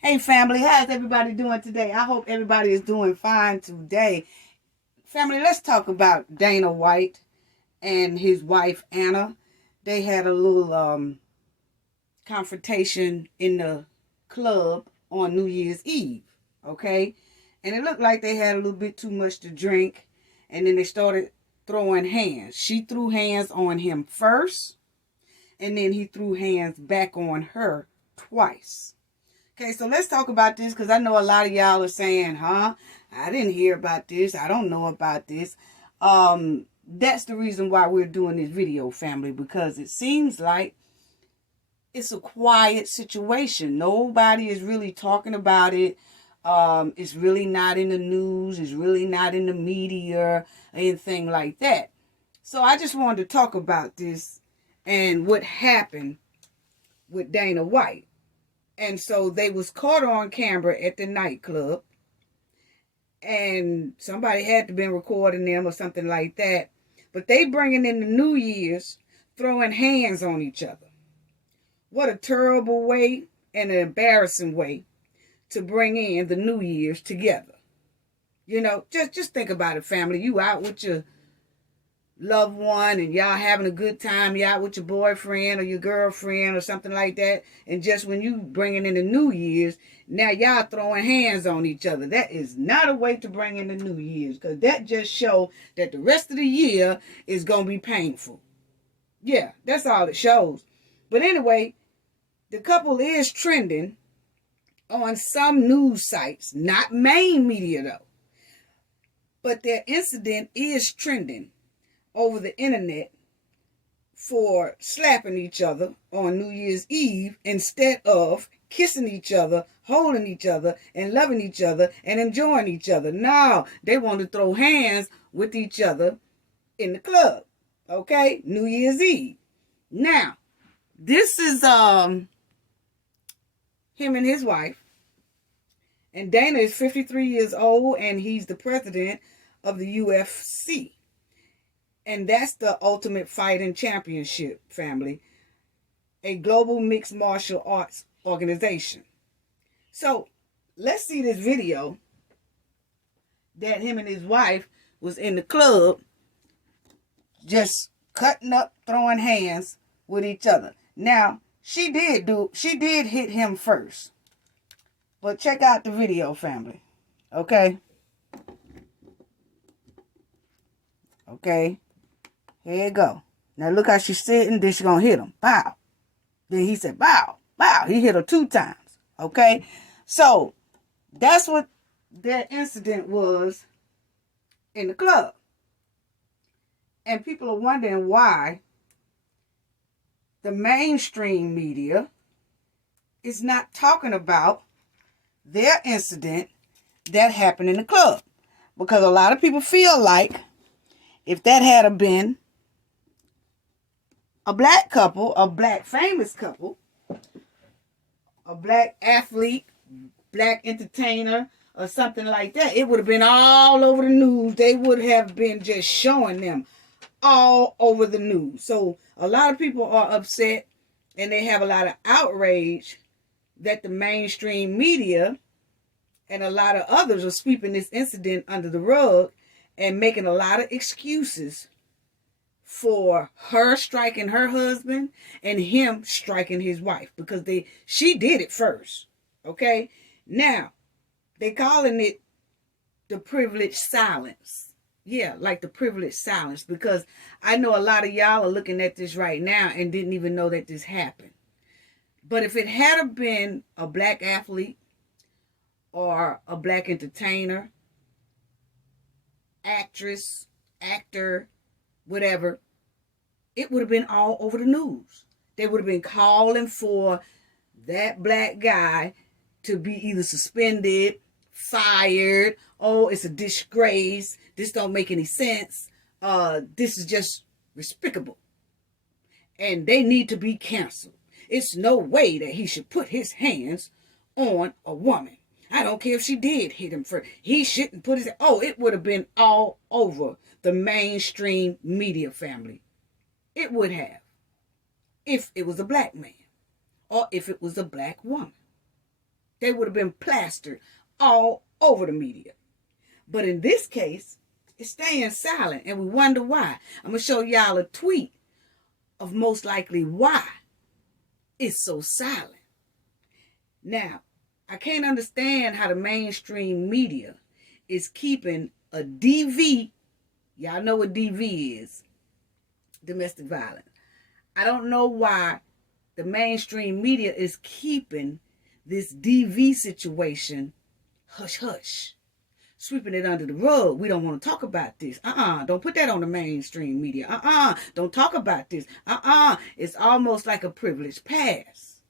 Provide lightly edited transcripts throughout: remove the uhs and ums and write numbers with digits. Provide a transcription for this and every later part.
Hey family, how's everybody doing today? I hope everybody is doing fine today. Family, let's talk about Dana White and his wife Anna. They had a little confrontation in the club on New Year's Eve, okay? And it looked like they had a little bit too much to drink, and then they started throwing hands. She threw hands on him first, and then he threw hands back on her twice. Okay, so let's talk about this because I know a lot of y'all are saying, huh? I didn't hear about this. I don't know about this. That's the reason why we're doing this video, family, because it seems like it's a quiet situation. Nobody is really talking about it. It's really not in the news. It's really not in the media or anything like that. So I just wanted to talk about this and what happened with Dana White. And so they was caught on camera at the nightclub. And somebody had to been recording them or something like that. But they bringing in the New Year's, throwing hands on each other. What a terrible way and an embarrassing way to bring in the New Year's together. You know, just think about it, family. You out with your loved one and y'all having a good time, you out with your boyfriend or your girlfriend or something like that, and just when you bringing in the New Year's, now y'all throwing hands on each other. That is not a way to bring in the New Year's, because that just shows that the rest of the year is going to be painful. Yeah, that's all it shows. But anyway, the couple is trending on some news sites, not main media though, but their incident is trending over the internet for slapping each other on New Year's Eve instead of kissing each other, holding each other, and loving each other, and enjoying each other. Now, they want to throw hands with each other in the club. Okay? New Year's Eve. Now, this is him and his wife. And Dana is 53 years old, and he's the president of the UFC. And that's the Ultimate Fighting Championship, family. A global mixed martial arts organization. So, let's see this video that him and his wife was in the club just cutting up, throwing hands with each other. Now, she did hit him first. But check out the video, family. Okay? Okay? Here you go. Now look how she's sitting. Then she's going to hit him. Bow. Then he said, bow. Bow. He hit her 2 times. Okay? So, that's what that incident was in the club. And people are wondering why the mainstream media is not talking about their incident that happened in the club. Because a lot of people feel like if that had been a black couple, a black famous couple, a black athlete, black entertainer, or something like that, it would have been all over the news. They would have been just showing them all over the news. So a lot of people are upset and they have a lot of outrage that the mainstream media and a lot of others are sweeping this incident under the rug and making a lot of excuses for her striking her husband and him striking his wife, because she did it first. Okay? Now, they calling it the privileged silence. Yeah, like the privileged silence, because I know a lot of y'all are looking at this right now and didn't even know that this happened. But if it had been a black athlete or a black entertainer, actress, actor, whatever, it would have been all over the news. They would have been calling for that black guy to be either suspended, fired. Oh, it's a disgrace. This don't make any sense. This is just despicable. And they need to be canceled. It's no way that he should put his hands on a woman. I don't care if she did hit him first. He shouldn't put his... Oh, it would have been all over the mainstream media, family. It would have. If it was a black man. Or if it was a black woman. They would have been plastered all over the media. But in this case, it's staying silent, and we wonder why. I'm going to show y'all a tweet of most likely why it's so silent. Now, I can't understand how the mainstream media is keeping a DV. Y'all know what DV is. Domestic violence. I don't know why the mainstream media is keeping this DV situation hush-hush. Sweeping it under the rug. We don't want to talk about this. Don't put that on the mainstream media. Don't talk about this. It's almost like a privileged pass.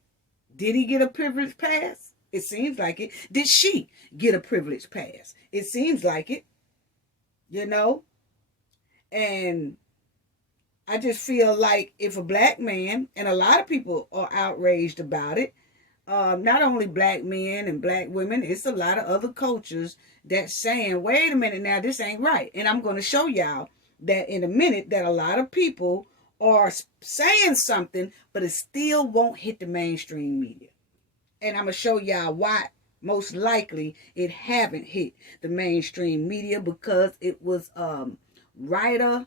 Did he get a privileged pass? It seems like it. Did she get a privileged pass? It seems like it. You know? And I just feel like if a black man, and a lot of people are outraged about it, not only black men and black women, it's a lot of other cultures that's saying, wait a minute now, this ain't right. And I'm going to show y'all that in a minute that a lot of people are saying something, but it still won't hit the mainstream media. And I'm going to show y'all why most likely it haven't hit the mainstream media, because it was a writer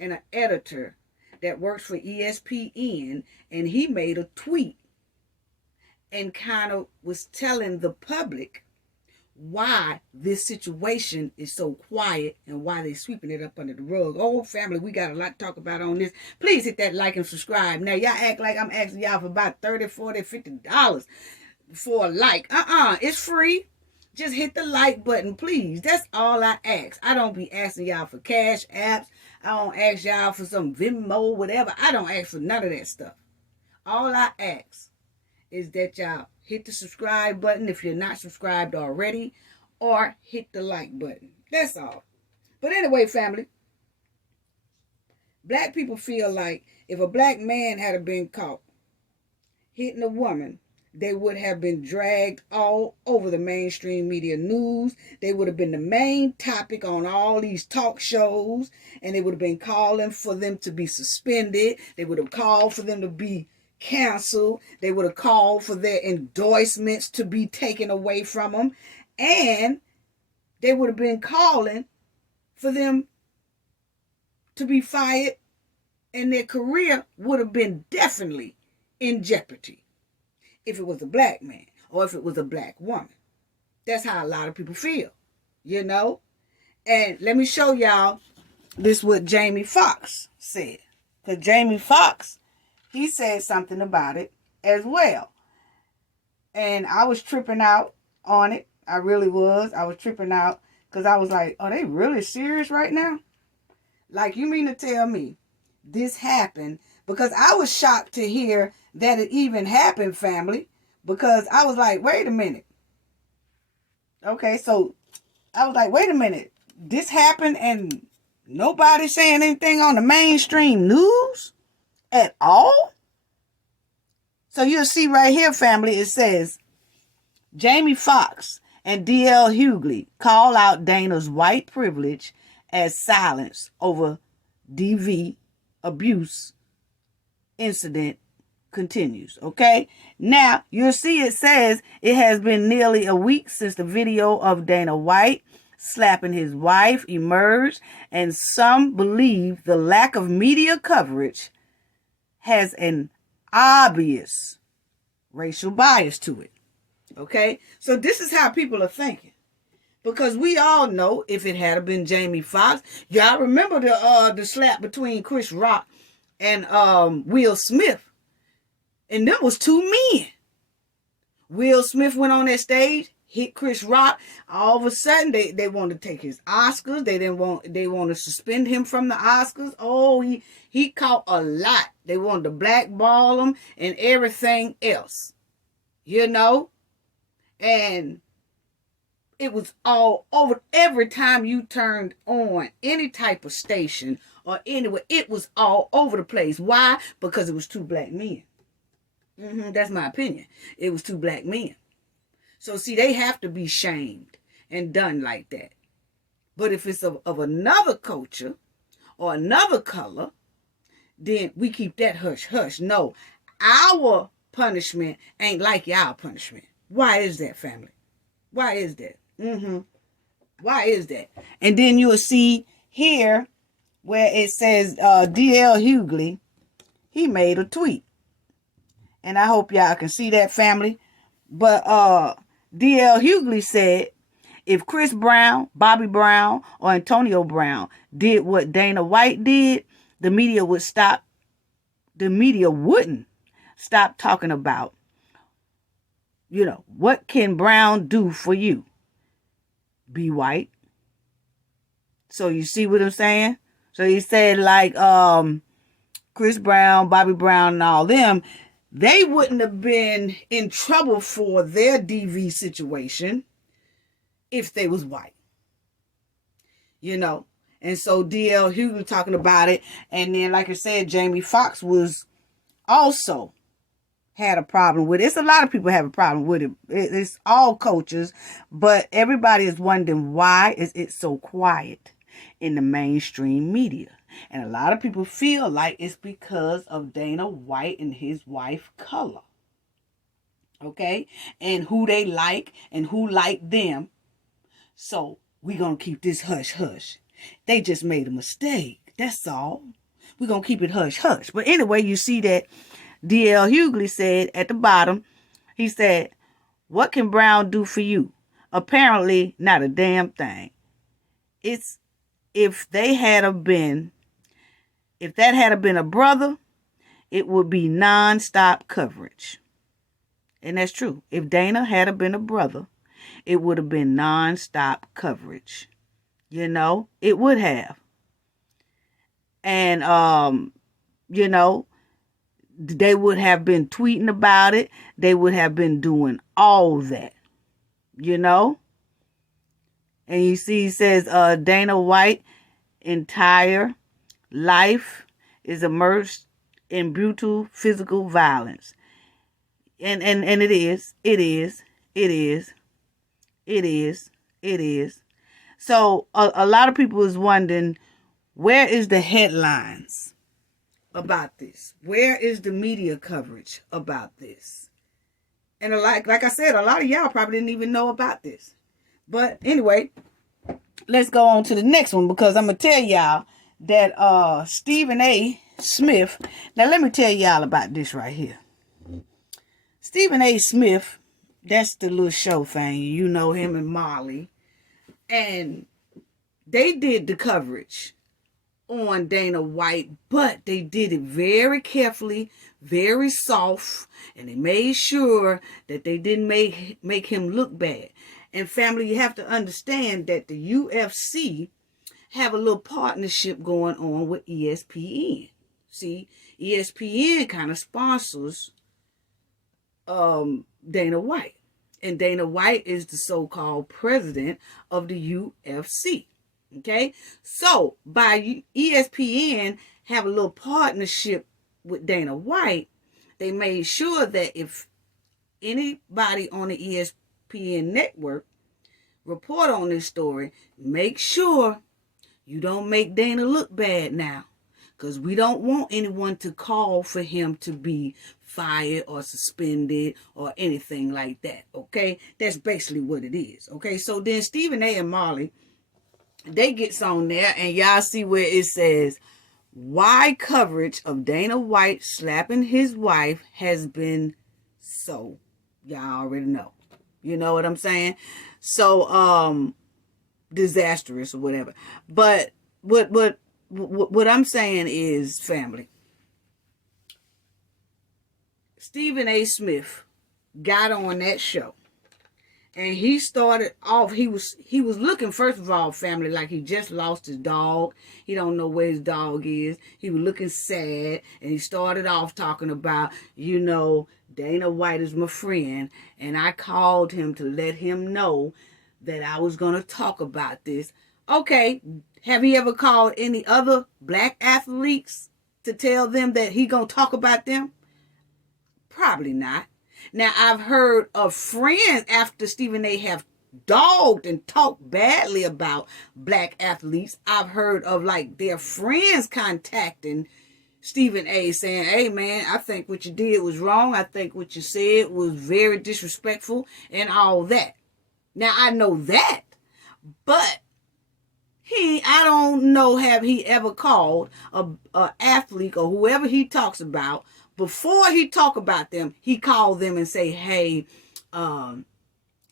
and an editor that works for ESPN, and he made a tweet and kind of was telling the public why this situation is so quiet and why they're sweeping it up under the rug. Oh, family, we got a lot to talk about on this. Please hit that like and subscribe. Now, y'all act like I'm asking y'all for about $30, $40, $50 for a like. It's free. Just hit the like button, please. That's all I ask. I don't be asking y'all for cash apps. I don't ask y'all for some Venmo, whatever. I don't ask for none of that stuff. All I ask is that y'all hit the subscribe button if you're not subscribed already, or hit the like button. That's all. But anyway, family, black people feel like if a black man had been caught hitting a woman, they would have been dragged all over the mainstream media news. They would have been the main topic on all these talk shows, and they would have been calling for them to be suspended. They would have called for them to be canceled. They would have called for their endorsements to be taken away from them. And they would have been calling for them to be fired, and their career would have been definitely in jeopardy if it was a black man or if it was a black woman. That's how a lot of people feel, you know? And let me show y'all this what Jamie Foxx said. Because Jamie Foxx, he said something about it as well. And I was tripping out on it. I really was. I was tripping out because I was like, are they really serious right now? Like, you mean to tell me this happened? Because I was shocked to hear that it even happened, family. Because I was like, wait a minute. Okay, so I was like, wait a minute. This happened and nobody saying anything on the mainstream news at all? So you'll see right here, family, it says, Jamie Foxx and D.L. Hughley call out Dana's white privilege as silence over DV abuse incident continues. Okay, now you'll see it says it has been nearly a week since the video of Dana White slapping his wife emerged, and some believe the lack of media coverage has an obvious racial bias to it. Okay, so this is how people are thinking, because we all know if it had been Jamie Foxx, y'all remember the slap between Chris Rock and Will Smith, and them was two men. Will Smith went on that stage, hit Chris Rock. All of a sudden, they wanted to take his Oscars. They want to suspend him from the Oscars. Oh, he caught a lot. They wanted to blackball him and everything else, you know. And it was all over. Every time you turned on any type of station or anywhere, it was all over the place. Why? Because it was two black men. That's my opinion. It was two black men. So see, they have to be shamed and done like that. But if it's of another culture or another color, then we keep that hush hush. No, our punishment ain't like y'all punishment. Why is that, family? Why is that? Why is that? And then you'll see here where it says D.L. Hughley, he made a tweet. And I hope y'all can see that, family. But D.L. Hughley said, if Chris Brown, Bobby Brown, or Antonio Brown did what Dana White did, the media would stop. The media wouldn't stop talking about, what can Brown do for you? Be white. So you see what I'm saying? So he said like Chris Brown, Bobby Brown, and all them, they wouldn't have been in trouble for their DV situation if they was white. And so D.L. Hughley talking about it. And then, like I said, Jamie Foxx was also had a problem with it. It's a lot of people have a problem with it. It's all coaches, but everybody is wondering why is it so quiet in the mainstream media. And a lot of people feel like it's because of Dana White and his wife color. Okay? And who they like and who like them. So we're going to keep this hush hush. They just made a mistake. That's all. We're going to keep it hush hush. But anyway, you see that D.L. Hughley said at the bottom, he said, what can Brown do for you? Apparently not a damn thing. If that had been a brother, it would be non-stop coverage. And that's true. If Dana had been a brother, it would have been non-stop coverage. It would have. And, they would have been tweeting about it. They would have been doing all that, And you see, he says, Dana White's entire life is immersed in brutal physical violence. And it is. So a lot of people is wondering, where is the headlines about this? Where is the media coverage about this? And like I said, a lot of y'all probably didn't even know about this. But anyway, let's go on to the next one, because I'm going to tell y'all that Stephen A. Smith, now let me tell y'all about this right here. Stephen A. Smith, that's the little show thing. Him and Molly. And they did the coverage on Dana White, but they did it very carefully, very soft, and they made sure that they didn't make him look bad. And family, you have to understand that the UFC have a little partnership going on with ESPN. See, ESPN kind of sponsors Dana White. And Dana White is the so-called president of the UFC. Okay? So, by ESPN have a little partnership with Dana White, they made sure that if anybody on the ESPN network report on this story, make sure you don't make Dana look bad now. Because we don't want anyone to call for him to be fired or suspended or anything like that. Okay? That's basically what it is. Okay? So then Stephen A. and Molly, they gets on there and y'all see where it says, why coverage of Dana White slapping his wife has been so. Y'all already know. You know what I'm saying? So, disastrous or whatever. But what I'm saying is, family, Stephen A. Smith got on that show, and he started off. He was looking, first of all, family, like he just lost his dog. He don't know where his dog is. He was looking sad, and he started off talking about, Dana White is my friend, and I called him to let him know that I was going to talk about this. Okay. Have he ever called any other black athletes to tell them that he gonna talk about them? Probably not. Now, I've heard of friends after Stephen A. have dogged and talked badly about black athletes. I've heard of like their friends contacting, Stephen A. saying, hey, man, I think what you did was wrong. I think what you said was very disrespectful and all that. Now, I know that, but I don't know, have he ever called a athlete or whoever he talks about, before he talk about them, he called them and say, hey, I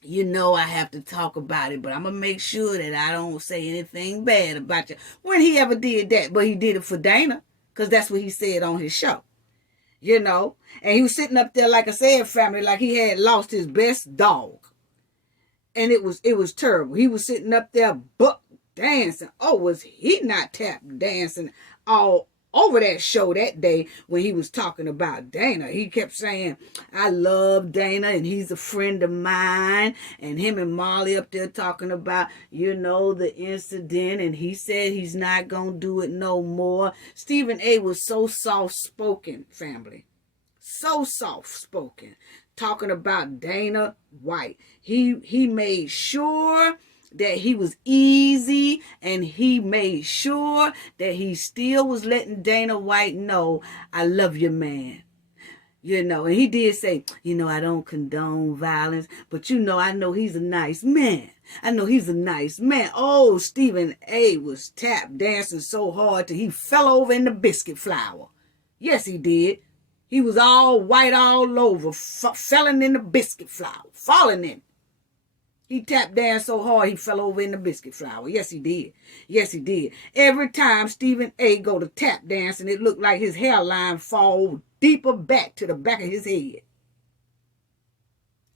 have to talk about it, but I'm going to make sure that I don't say anything bad about you. When he ever did that? But he did it for Dana, because that's what he said on his show. And he was sitting up there, like I said, family, like he had lost his best dog. And it was terrible. He was sitting up there buck dancing. Oh, was he not tap dancing all over that show that day when he was talking about Dana? He kept saying, I love Dana and he's a friend of mine. And him and Molly up there talking about, the incident. And he said he's not going to do it no more. Stephen A. was so soft-spoken, family. So soft-spoken. Talking about Dana White. He made sure that he was easy, and he made sure that he still was letting Dana White know, I love you, man. And he did say, I don't condone violence, but I know he's a nice man. I know he's a nice man. Oh, Stephen A. was tap dancing so hard till he fell over in the biscuit flour. Yes, he did. He was all white all over, falling in the biscuit flour, falling in. He tapped danced so hard he fell over in the biscuit flour. Yes, he did. Yes, he did. Every time Stephen A. go to tap dancing, it looked like his hairline fall deeper back to the back of his head.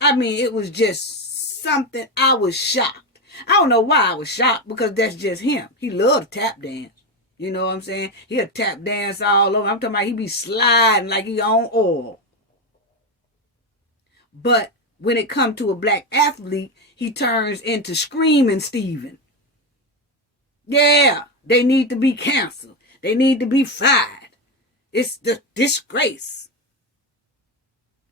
I mean, it was just something. I was shocked. I don't know why I was shocked, because that's just him. He loved to tap dance. You know what I'm saying? He'll tap dance all over. I'm talking about he be sliding like he on oil. But when it comes to a black athlete, he turns into Screaming Steven. Yeah, they need to be canceled. They need to be fired. It's the disgrace.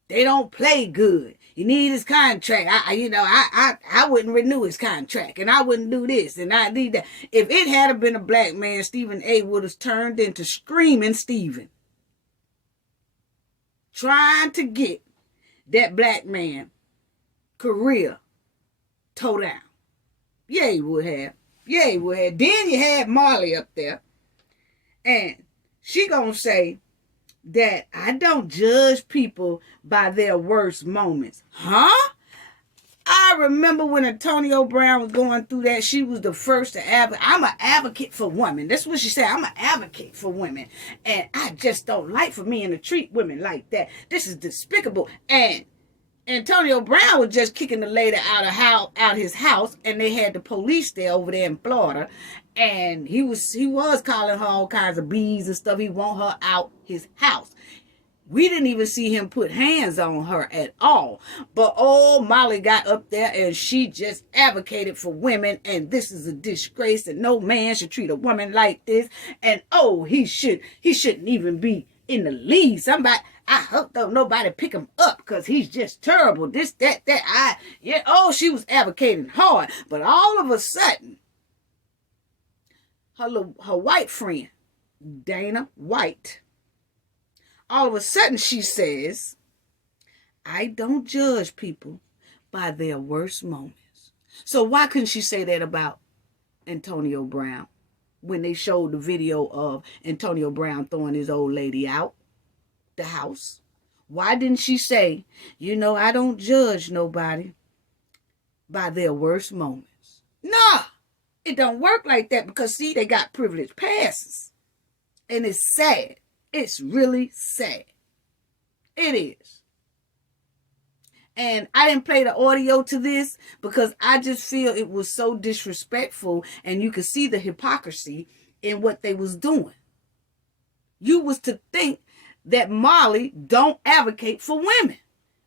They don't play good. He need his contract. I wouldn't renew his contract, and I wouldn't do this, and I need that. If it had been a black man, Stephen A. would have turned into Screaming Steven, trying to get that black man career toe down. Yeah, he would have. Yeah, he would have. Then you had Molly up there, and she gonna say that I don't judge people by their worst moments. Huh? I remember when Antonio Brown was going through that, she was the first to advocate. I'm an advocate for women. That's what she said. I'm an advocate for women. And I just don't like for men to treat women like that. This is despicable. And Antonio Brown was just kicking the lady out his house, and they had the police there over there in Florida. And he was calling her all kinds of bees and stuff. He want her out his house. We didn't even see him put hands on her at all. But Molly got up there and she just advocated for women, and this is a disgrace, and no man should treat a woman like this. And he shouldn't even be in the league. I hope don't nobody pick him up, because he's just terrible. This, that. She was advocating hard. But all of a sudden, her white friend, Dana White, all of a sudden she says, I don't judge people by their worst moments. So why couldn't she say that about Antonio Brown when they showed the video of Antonio Brown throwing his old lady out the house? Why didn't she say, I don't judge nobody by their worst moments? Nah. It don't work like that, because, see, they got privileged passes. And it's sad. It's really sad. It is. And I didn't play the audio to this because I just feel it was so disrespectful, and you could see the hypocrisy in what they was doing. You was to think that Molly don't advocate for women.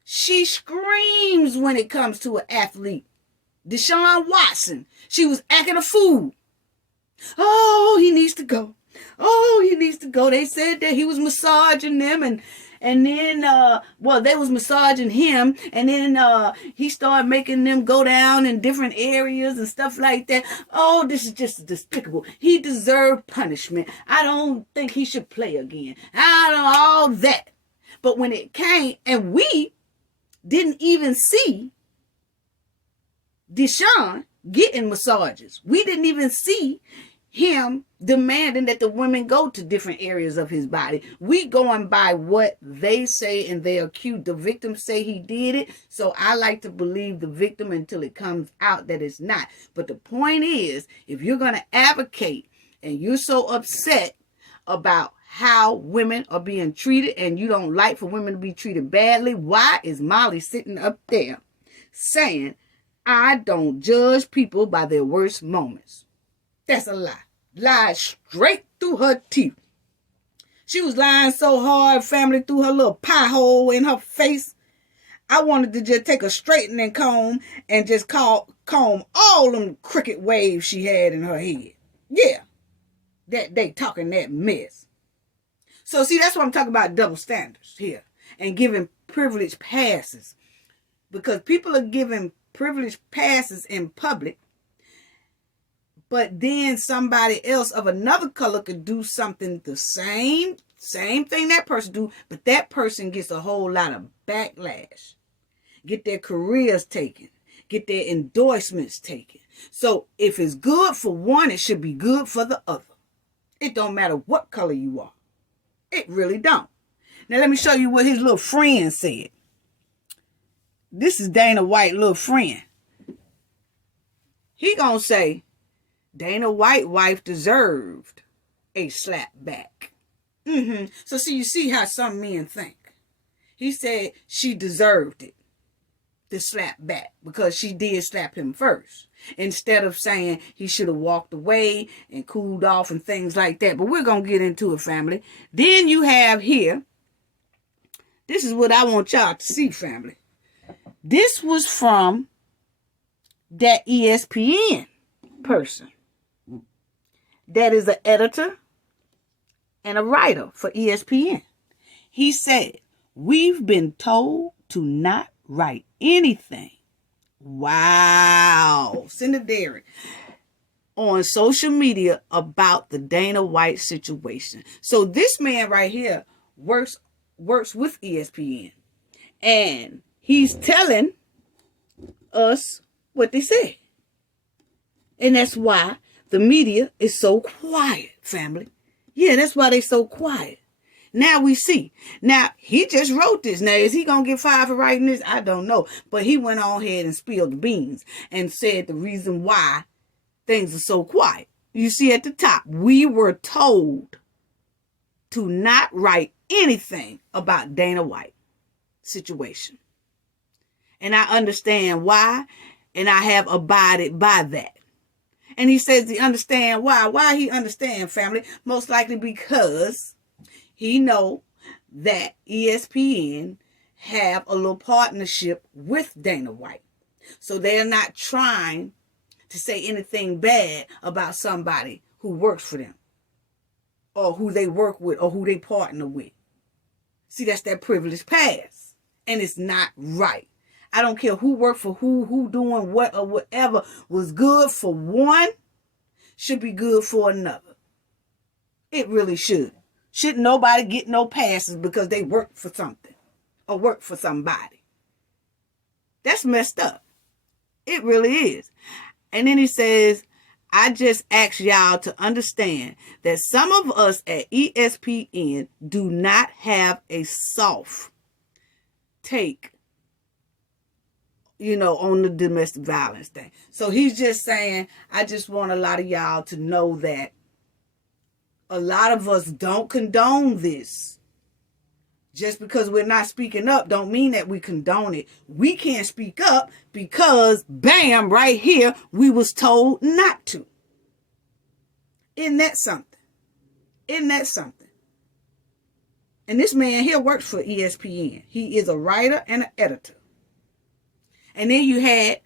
She screams when it comes to an athlete. Deshaun Watson, she was acting a fool. Oh, he needs to go. Oh, he needs to go. They said that he was massaging them, and And then, they was massaging him. And then he started making them go down in different areas and stuff like that. Oh, this is just despicable. He deserved punishment. I don't think he should play again. I don't know, all that. But when it came, and we didn't even see Deshaun getting massages. We didn't even see him demanding that the women go to different areas of his body. We going by what they say, and they accuse the victim, say he did it. So I like to believe the victim until it comes out that it's not. But the point is, if you're going to advocate and you're so upset about how women are being treated and you don't like for women to be treated badly, why is Molly sitting up there saying, I don't judge people by their worst moments? That's a lie. Lied straight through her teeth. She was lying so hard, family, through her little pie hole in her face. I wanted to just take a straightening comb and just comb all them crooked waves she had in her head. Yeah, that they talking that mess. So see, that's what I'm talking about, double standards here, and giving privilege passes. Because people are giving privilege passes in public, but then somebody else of another color could do something the same thing that person do, but that person gets a whole lot of backlash, get their careers taken, get their endorsements taken. So if it's good for one, it should be good for the other. It don't matter what color you are. It really don't. Now let me show you what his little friend said. This is Dana White's little friend. He gonna say Dana White's wife deserved a slap back. So you see how some men think. He said she deserved it, the slap back, because she did slap him first. Instead of saying he should have walked away and cooled off and things like that. But we're going to get into it, family. Then you have here, this is what I want y'all to see, family. This was from that ESPN person that is an editor and a writer for ESPN. He said, we've been told to not write anything. Wow. Senator Derrick on social media about the Dana White situation. So this man right here works with ESPN. And he's telling us what they say. And that's why the media is so quiet, family. Yeah, that's why they're so quiet. Now we see. Now, he just wrote this. Now, is he going to get fired for writing this? I don't know. But he went on ahead and spilled the beans and said the reason why things are so quiet. You see at the top, we were told to not write anything about Dana White situation. And I understand why, and I have abided by that. And he says he understand why. Why he understand, family? Most likely because he know that ESPN have a little partnership with Dana White. So they're not trying to say anything bad about somebody who works for them, or who they work with, or who they partner with. See, that's that privilege pass. And it's not right. I don't care who worked for who doing what or whatever was good for one should be good for another. It really should. Shouldn't nobody get no passes because they work for something or work for somebody. That's messed up. It really is. And then he says, I just ask y'all to understand that some of us at ESPN do not have a soft take, on the domestic violence thing. So he's just saying, I just want a lot of y'all to know that a lot of us don't condone this. Just because we're not speaking up don't mean that we condone it. We can't speak up because, bam, right here, we was told not to. Isn't that something? Isn't that something? And this man here works for ESPN. He is a writer and an editor. And then you had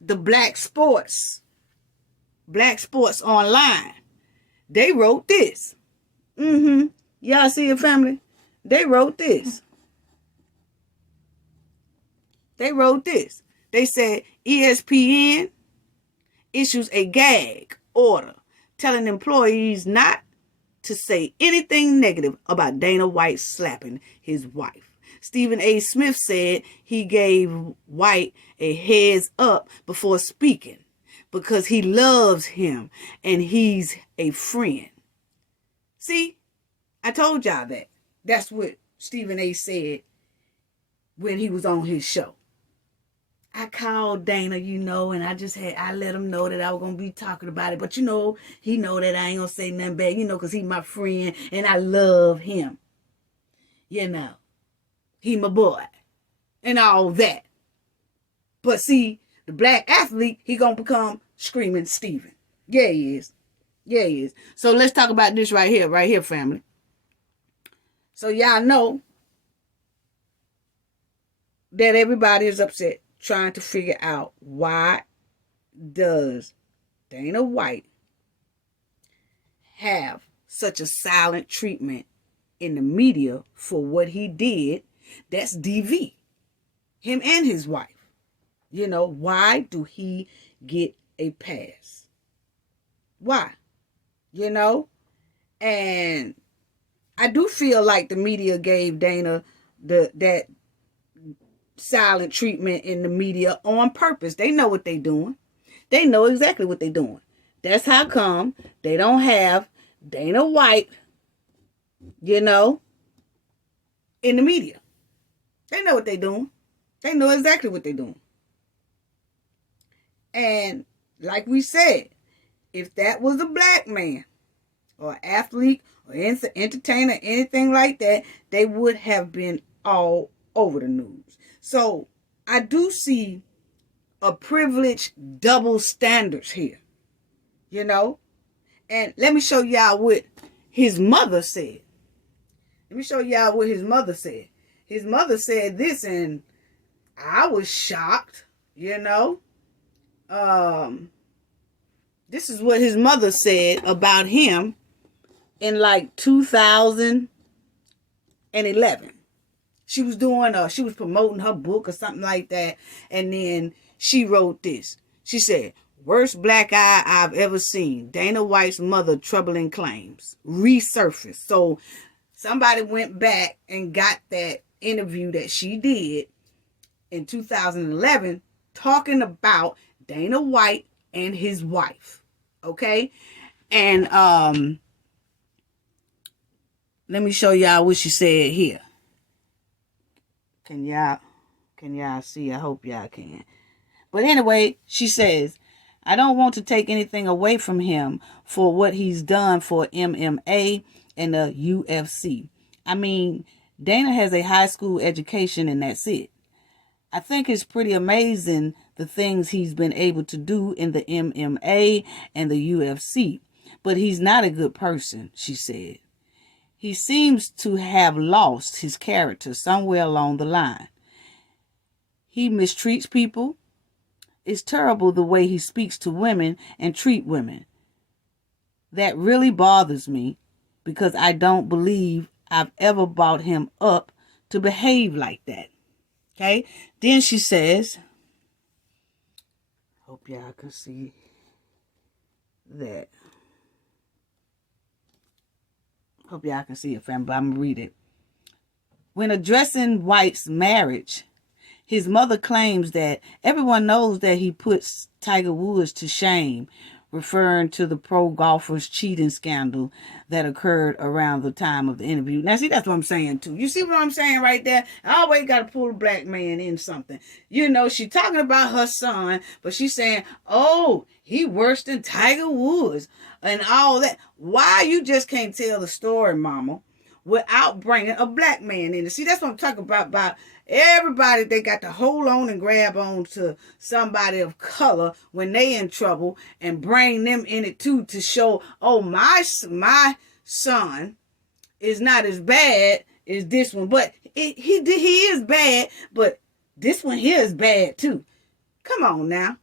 the Black Sports Online. They wrote this. Y'all see it, family? They wrote this. They wrote this. They said ESPN issues a gag order telling employees not to say anything negative about Dana White slapping his wife. Stephen A. Smith said he gave White a heads up before speaking because he loves him and he's a friend. See, I told y'all that. That's what Stephen A. said when he was on his show. I called Dana, and I let him know that I was going to be talking about it. But, he know that I ain't going to say nothing bad, because he's my friend and I love him. He my boy and all that. But see, the black athlete, he going to become Screaming Steven. Yeah, he is. Yeah, he is. So let's talk about this right here, family. So y'all know that everybody is upset, trying to figure out why does Dana White have such a silent treatment in the media for what he did. That's DV. Him and his wife. Why do he get a pass? Why? And I do feel like the media gave Dana that silent treatment in the media on purpose. They know what they're doing. They know exactly what they're doing. That's how come they don't have Dana White, in the media. They know what they're doing. They know exactly what they're doing. And like we said, if that was a black man or athlete or entertainer, anything like that, they would have been all over the news. So I do see a privileged double standards here, And let me show y'all what his mother said. His mother said this, and I was shocked, This is what his mother said about him in like 2011. She was promoting her book or something like that. And then she wrote this. She said, "Worst black eye I've ever seen. Dana White's mother troubling claims. Resurfaced." So somebody went back and got that interview that she did in 2011 talking about Dana White and his wife. Okay? And let me show y'all what she said here. Can y'all see? I hope y'all can. But anyway, she says, "I don't want to take anything away from him for what he's done for MMA and the UFC. I mean, Dana has a high school education and that's it. I think it's pretty amazing the things he's been able to do in the MMA and the UFC. But he's not a good person," she said. "He seems to have lost his character somewhere along the line. He mistreats people. It's terrible the way he speaks to women and treat women. That really bothers me because I don't believe I've ever brought him up to behave like that." Okay? Then she says, hope y'all can see that. Hope y'all can see it, fam, but I'm going to read it. When addressing White's marriage, his mother claims that everyone knows that he puts Tiger Woods to shame, referring to the pro golfer's cheating scandal that occurred around the time of the interview. Now, see, that's what I'm saying, too. You see what I'm saying right there? I always got to pull a black man in something. She's talking about her son, but she's saying, oh, he worse than Tiger Woods and all that. Why you just can't tell the story, mama, without bringing a black man in it? See, that's what I'm talking about everybody, they got to hold on and grab on to somebody of color when they in trouble and bring them in it too to show, oh, my son is not as bad as this one. But he is bad, but this one here is bad too. Come on now.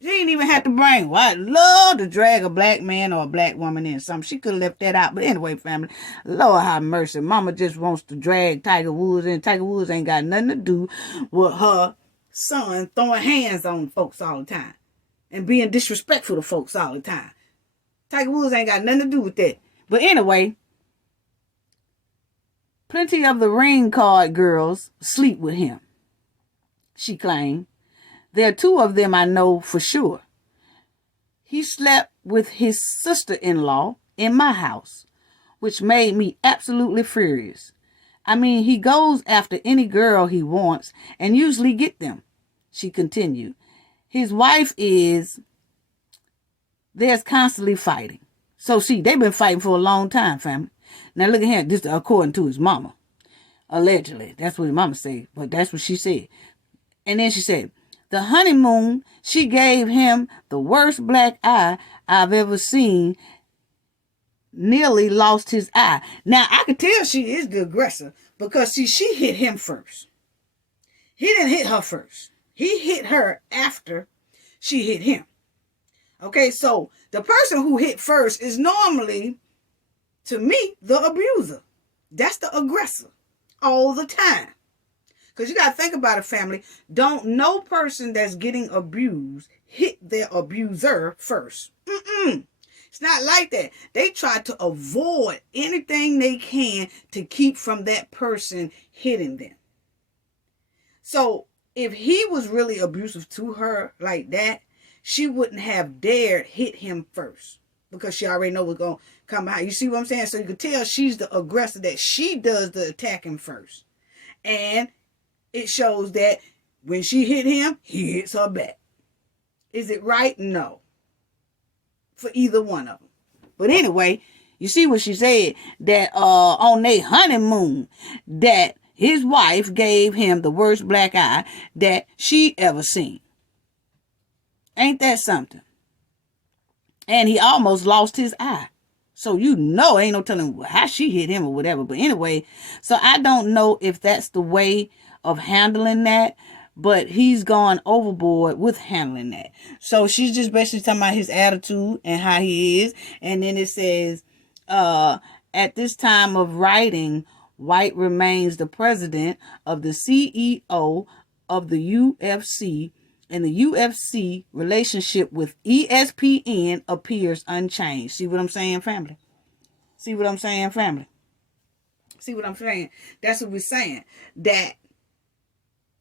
She didn't even have to bring. Well, I'd love to drag a black man or a black woman in something. She could have left that out. But anyway, family, Lord have mercy. Mama just wants to drag Tiger Woods in. Tiger Woods ain't got nothing to do with her son throwing hands on folks all the time and being disrespectful to folks all the time. Tiger Woods ain't got nothing to do with that. But anyway, plenty of the ring card girls sleep with him, she claimed. There are 2 of them I know for sure. He slept with his sister-in-law in my house, which made me absolutely furious. I mean, he goes after any girl he wants and usually get them, she continued. His wife there's constantly fighting. So see, they've been fighting for a long time, family. Now look at him. This is according to his mama. Allegedly. That's what his mama said. But that's what she said. And then she said, the honeymoon, she gave him the worst black eye I've ever seen. Nearly lost his eye. Now, I could tell she is the aggressor because, see, she hit him first. He didn't hit her first. He hit her after she hit him. Okay, so the person who hit first is normally, to me, the abuser. That's the aggressor all the time. Because you got to think about it, family. Don't no person that's getting abused hit their abuser first. It's not like that. They try to avoid anything they can to keep from that person hitting them. So if he was really abusive to her like that, she wouldn't have dared hit him first because she already know what's going to come behind. You see what I'm saying? So you can tell she's the aggressor, that she does the attacking first. And it shows that when she hit him, he hits her back. Is it right? No. For either one of them. But anyway, you see what she said, that on their honeymoon, that his wife gave him the worst black eye that she ever seen. Ain't that something? And he almost lost his eye. So you know, ain't no telling how she hit him or whatever. But anyway, so I don't know if that's the way of handling that, but he's gone overboard with handling that. So she's just basically talking about his attitude and how he is. And then it says, at this time of writing, White remains the president of the CEO of the UFC, and the UFC relationship with ESPN appears unchanged. See what I'm saying, family? See what I'm saying, family? See what I'm saying? That's what we're saying. That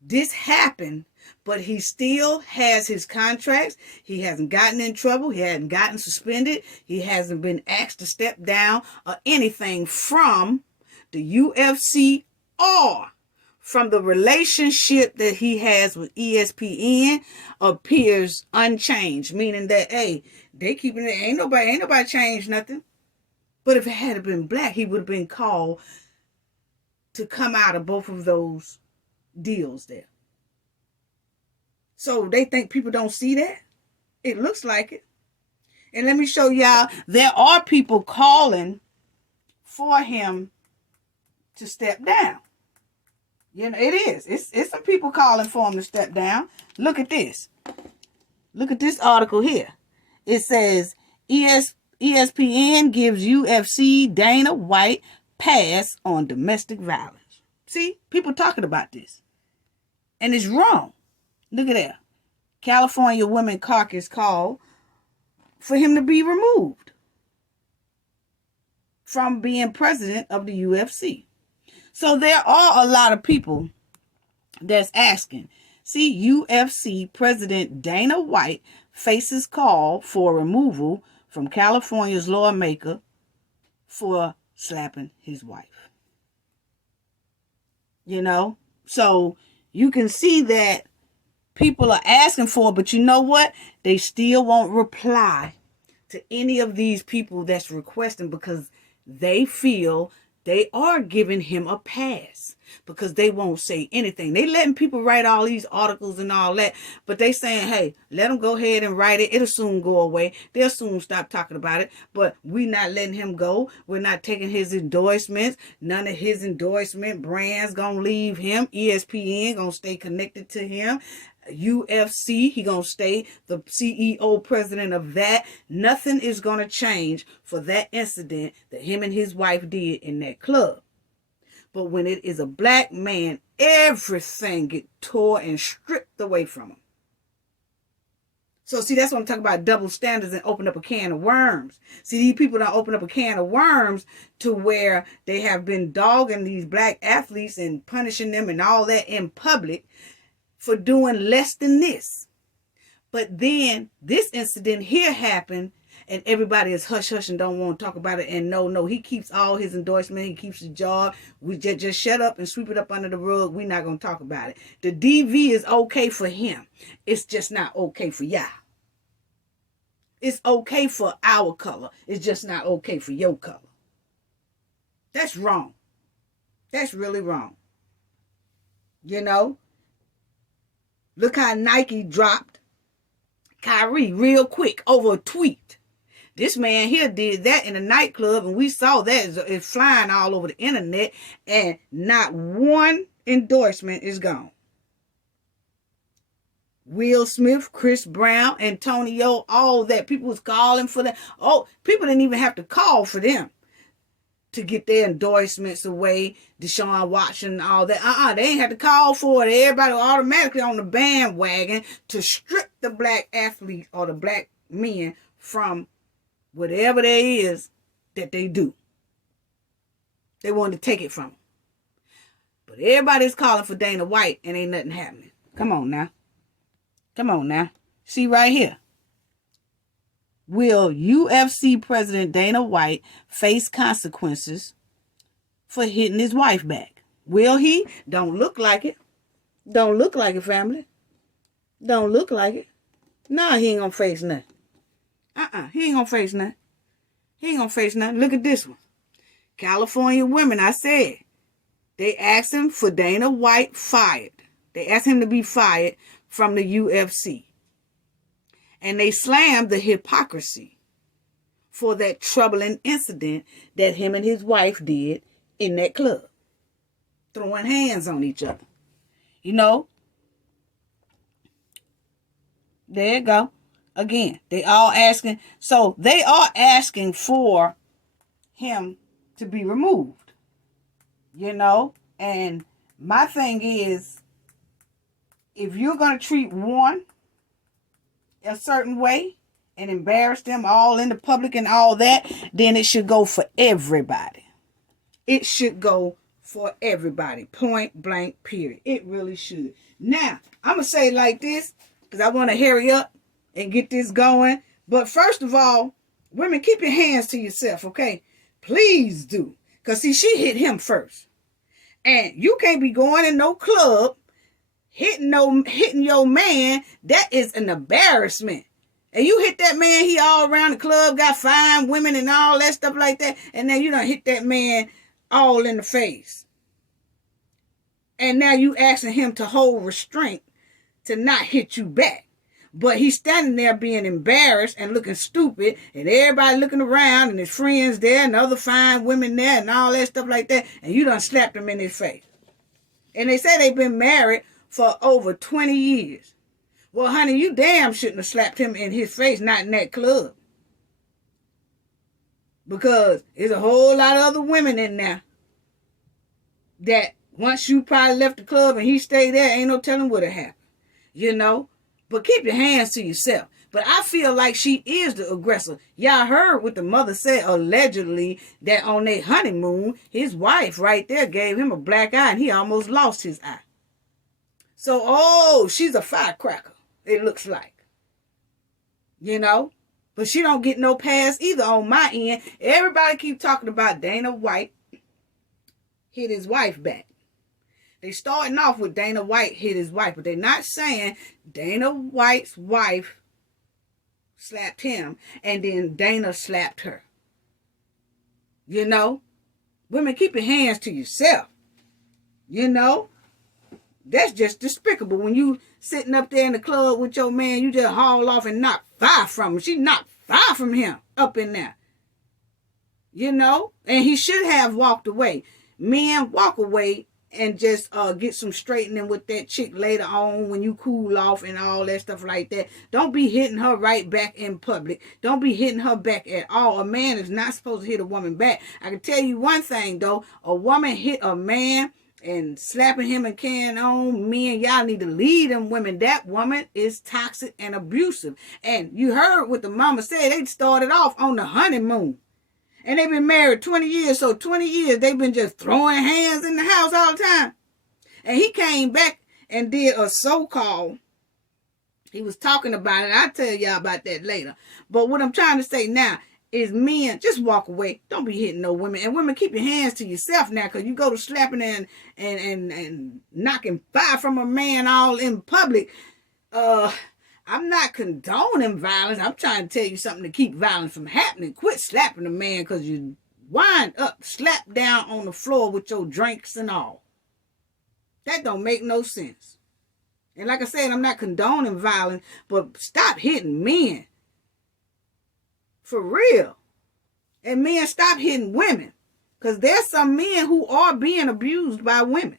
this happened, but he still has his contracts. He hasn't gotten in trouble. He hasn't gotten suspended. He hasn't been asked to step down or anything from the UFC or from the relationship that he has with ESPN appears unchanged. Meaning that, hey, they keeping it. Ain't nobody changed nothing. But if it had been black, he would have been called to come out of both of those deals there. So they think people don't see that? It looks like it. And let me show y'all, there are people calling for him to step down. You know, it is. It's some people calling for him to step down. Look at this. Look at this article here. It says ESPN gives UFC Dana White pass on domestic violence. See, people talking about this. And it's wrong. Look at that. California Women Caucus called for him to be removed from being president of the UFC. So there are a lot of people that's asking. See, UFC President Dana White faces call for removal from California's lawmaker for slapping his wife. You know, so you can see that people are asking for it, but you know what? They still won't reply to any of these people that's requesting because they feel they are giving him a pass because they won't say anything. They letting people write all these articles and all that, but they saying, hey, let them go ahead and write it. It'll soon go away. They'll soon stop talking about it, but we not letting him go. We're not taking his endorsements. None of his endorsement brands gonna leave him. ESPN gonna stay connected to him. UFC, he gonna stay the CEO president of that. Nothing is gonna change for that incident that him and his wife did in that club. But when it is a black man, everything get tore and stripped away from him. So see, that's what I'm talking about, double standards and open up a can of worms. See, these people don't open up a can of worms to where they have been dogging these black athletes and punishing them and all that in public for doing less than this. But then this incident here happened and everybody is hush and don't want to talk about it. And no, he keeps all his endorsement. He keeps his job. We just shut up and sweep it up under the rug. We're not going to talk about it. The DV is okay for him. It's just not okay for y'all. It's okay for our color. It's just not okay for your color. That's wrong. That's really wrong. You know? Look how Nike dropped Kyrie real quick over a tweet. This man here did that in a nightclub, and we saw that it's flying all over the internet, and not one endorsement is gone. Will Smith, Chris Brown, Antonio, all that. People was calling for that. Oh, people didn't even have to call for them to get their endorsements away. Deshaun Watson, all that. They ain't had to call for it. Everybody automatically on the bandwagon to strip the black athlete or the black men from whatever there is that they do. They wanted to take it from them. But everybody's calling for Dana White and ain't nothing happening. Come on now. Come on now. See right here. Will UFC President Dana White face consequences for hitting his wife back? Will he? Don't look like it. Don't look like it, family. Don't look like it. Nah, he ain't gonna face nothing. He ain't gonna face nothing. He ain't gonna face nothing. Look at this one. California women, I said. They asked him for Dana White fired. They asked him to be fired from the UFC. And they slammed the hypocrisy for that troubling incident that him and his wife did in that club. Throwing hands on each other. You know? There you go. Again, they all asking. So they are asking for him to be removed. You know? And my thing is, if you're going to treat one a certain way and embarrass them all in the public and all that, then it should go for everybody. It should go for everybody. Point blank, period. It really should. Now, I'm going to say it like this because I want to hurry up and get this going. But first of all, women, keep your hands to yourself, okay? Please do. Because, see, she hit him first. And you can't be going in no club hitting your man. That is an embarrassment. And you hit that man, he all around the club, got fine women and all that stuff like that. And then you done hit that man all in the face. And now you asking him to hold restraint to not hit you back. But he's standing there being embarrassed and looking stupid. And everybody looking around and his friends there and other fine women there and all that stuff like that. And you done slapped him in his face. And they say they've been married for over 20 years. Well, honey, you damn shouldn't have slapped him in his face, not in that club. Because there's a whole lot of other women in there that once you probably left the club and he stayed there, ain't no telling what would happen. You know? But keep your hands to yourself. But I feel like she is the aggressor. Y'all heard what the mother said allegedly that on their honeymoon, his wife right there gave him a black eye and he almost lost his eye. So, she's a firecracker, it looks like. You know? But she don't get no pass either on my end. Everybody keep talking about Dana White hit his wife back. They starting off with Dana White hit his wife, but they're not saying Dana White's wife slapped him and then Dana slapped her. You know? Women, keep your hands to yourself. You know? That's just despicable. When you sitting up there in the club with your man, you just haul off and not far from him. She not far from him up in there. You know? And he should have walked away. Men walk away and just get some straightening with that chick later on when you cool off and all that stuff like that. Don't be hitting her right back in public. Don't be hitting her back at all. A man is not supposed to hit a woman back. I can tell you one thing though, a woman hit a man and slapping him and carrying on, men, y'all need to lead them women. That woman is toxic and abusive. And you heard what the mama said. They started off on the honeymoon. And they've been married 20 years. So 20 years, they've been just throwing hands in the house all the time. And he came back and did a so-called, he was talking about it. I'll tell y'all about that later. But what I'm trying to say now is men, just walk away. Don't be hitting no women. And women, keep your hands to yourself now, because you go to slapping and knocking fire from a man all in public. I'm not condoning violence. I'm trying to tell you something to keep violence from happening. Quit slapping a man because you wind up, slap down on the floor with your drinks and all. That don't make no sense. And like I said, I'm not condoning violence, but stop hitting men. For real. And men, stop hitting women. Because there's some men who are being abused by women.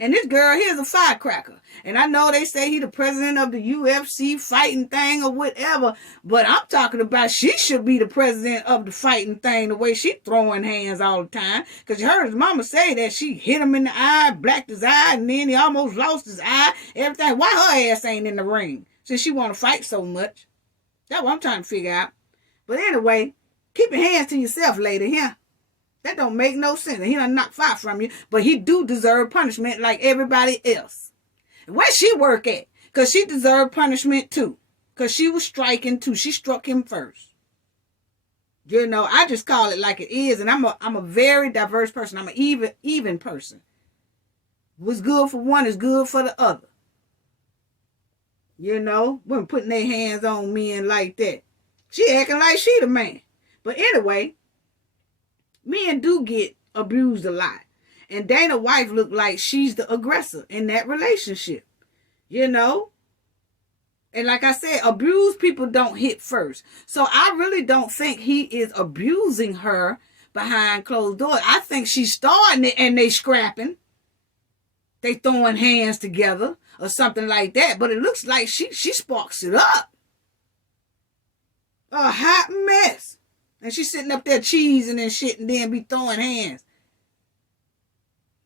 And this girl here's a firecracker. And I know they say he the president of the UFC fighting thing or whatever. But I'm talking about she should be the president of the fighting thing, the way she throwing hands all the time. Because you heard his mama say that she hit him in the eye, blacked his eye, and then he almost lost his eye. Everything. Why her ass ain't in the ring? Since she want to fight so much. That's what I'm trying to figure out. But anyway, keep your hands to yourself, lady, here. That don't make no sense. He done knocked fire from you, but he do deserve punishment like everybody else. Where she work at? Because she deserved punishment too. Because she was striking too. She struck him first. You know, I just call it like it is, and I'm a very diverse person. I'm an even person. What's good for one is good for the other. You know, women putting their hands on men like that. She acting like she the man. But anyway, men do get abused a lot. And Dana's wife looked like she's the aggressor in that relationship. You know? And like I said, abused people don't hit first. So I really don't think he is abusing her behind closed doors. I think she's starting it and they scrapping. They throwing hands together or something like that. But it looks like she sparks it up. A hot mess. And she's sitting up there cheesing and shit and then be throwing hands.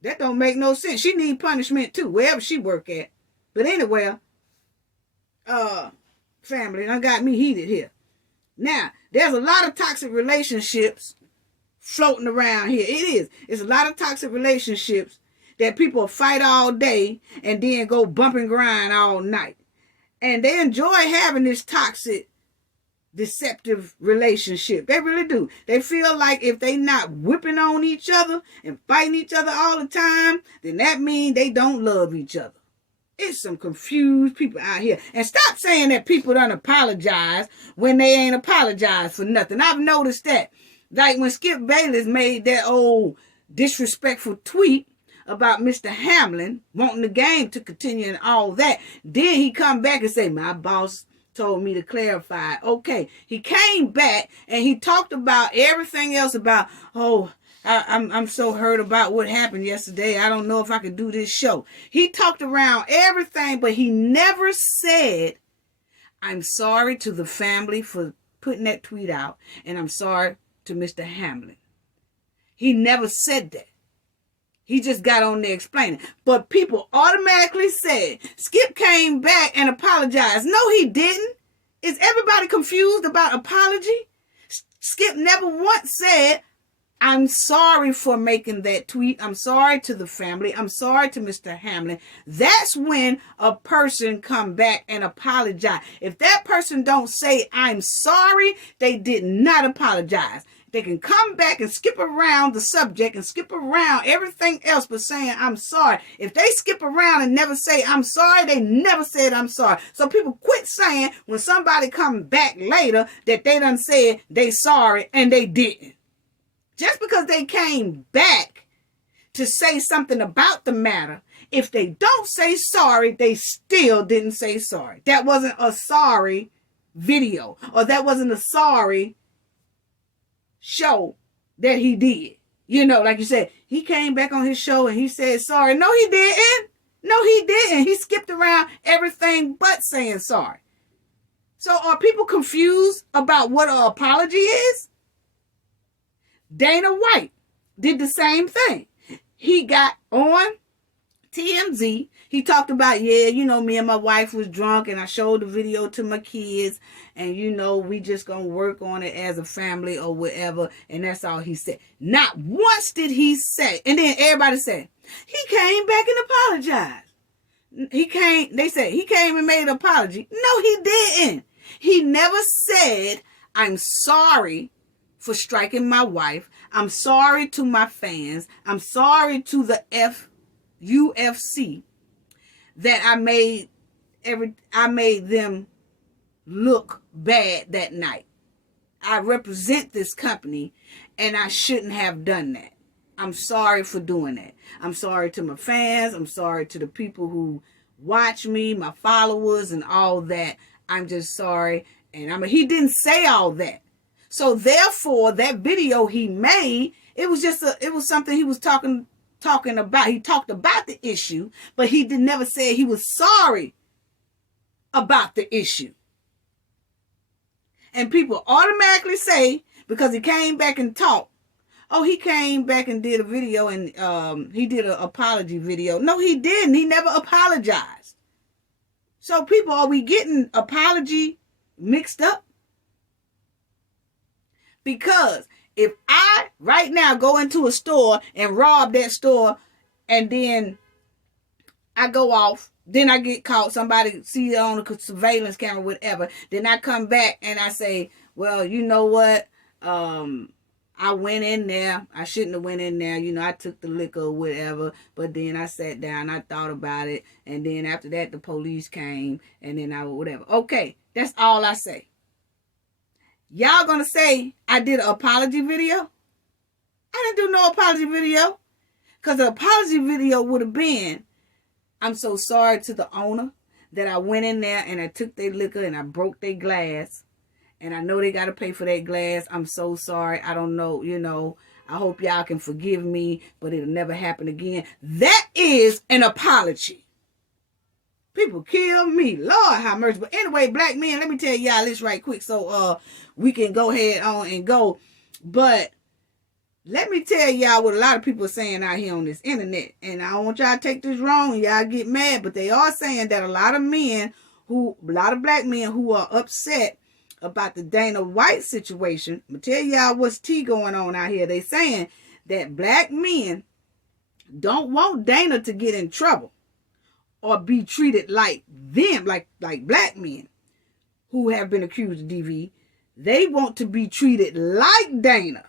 That don't make no sense. She need punishment too, wherever she work at. But anyway, family, done got me heated here. Now, there's a lot of toxic relationships floating around here. It is. It's a lot of toxic relationships that people fight all day and then go bump and grind all night. And they enjoy having this toxic deceptive relationship. They really do. They feel like if they not whipping on each other and fighting each other all the time, then that means they don't love each other. It's some confused people out here. And stop saying that people don't apologize when they ain't apologized for nothing. I've noticed that. Like when Skip Bayless made that old disrespectful tweet about Mr. Hamlin wanting the game to continue and all that. Then he come back and say, my boss told me to clarify. Okay, he came back and he talked about everything else about, I'm so hurt about what happened yesterday. I don't know if I could do this show. He talked around everything, but he never said, I'm sorry to the family for putting that tweet out, and I'm sorry to Mr. Hamlin. He never said that. He just got on there explaining. But people automatically said, Skip came back and apologized. No, he didn't. Is everybody confused about apology? Skip never once said, I'm sorry for making that tweet. I'm sorry to the family. I'm sorry to Mr. Hamlin. That's when a person come back and apologize. If that person don't say, I'm sorry, they did not apologize. They can come back and skip around the subject and skip around everything else but saying, I'm sorry. If they skip around and never say, I'm sorry, they never said, I'm sorry. So people quit saying when somebody come back later that they done said they sorry and they didn't. Just because they came back to say something about the matter, if they don't say sorry, they still didn't say sorry. That wasn't a sorry video, or that wasn't a sorry show that he did. Like you said, he came back on his show and he said sorry. No, he didn't. No, he didn't. He skipped around everything but saying sorry. So are people confused about what an apology is? Dana White did the same thing. He got on TMZ. He talked about, me and my wife was drunk and I showed the video to my kids and, we just going to work on it as a family or whatever. And that's all he said. Not once did he say. And then everybody said, he came back and apologized. They said he came and made an apology. No, he didn't. He never said, I'm sorry for striking my wife. I'm sorry to my fans. I'm sorry to the UFC that I made them look bad that night. I represent this company and I shouldn't have done that. I'm sorry for doing that. I'm sorry to my fans. I'm sorry to the people who watch me, my followers and all that. I'm just sorry. And he didn't say all that. So therefore, that video he made, it was something he was talking about. He talked about the issue, but he never say he was sorry about the issue. And people automatically say, because he came back and talked, oh, he came back and did a video and he did an apology video. No, he didn't. He never apologized. So people, are we getting apology mixed up? Because if I right now go into a store and rob that store and then I go off, then I get caught, somebody see it on a surveillance camera, whatever, then I come back and I say, well, you know what? I went in there. I shouldn't have went in there. I took the liquor or whatever. But then I sat down. I thought about it. And then after that, the police came. And then whatever. Okay. That's all I say. Y'all gonna say I did an apology video? I didn't do no apology video. Because the apology video would have been, I'm so sorry to the owner that I went in there and I took their liquor and I broke their glass. And I know they got to pay for that glass. I'm so sorry. I don't know, I hope y'all can forgive me, but it'll never happen again. That is an apology. People kill me. Lord have mercy. But anyway, black men, let me tell y'all this right quick so we can go ahead on and go. But let me tell y'all what a lot of people are saying out here on this internet. And I don't want y'all to take this wrong and y'all get mad. But they are saying that a lot of black men who are upset about the Dana White situation. I'm going to tell y'all what's tea going on out here. They saying that black men don't want Dana to get in trouble or be treated like them, like black men who have been accused of DV. They want to be treated like Dana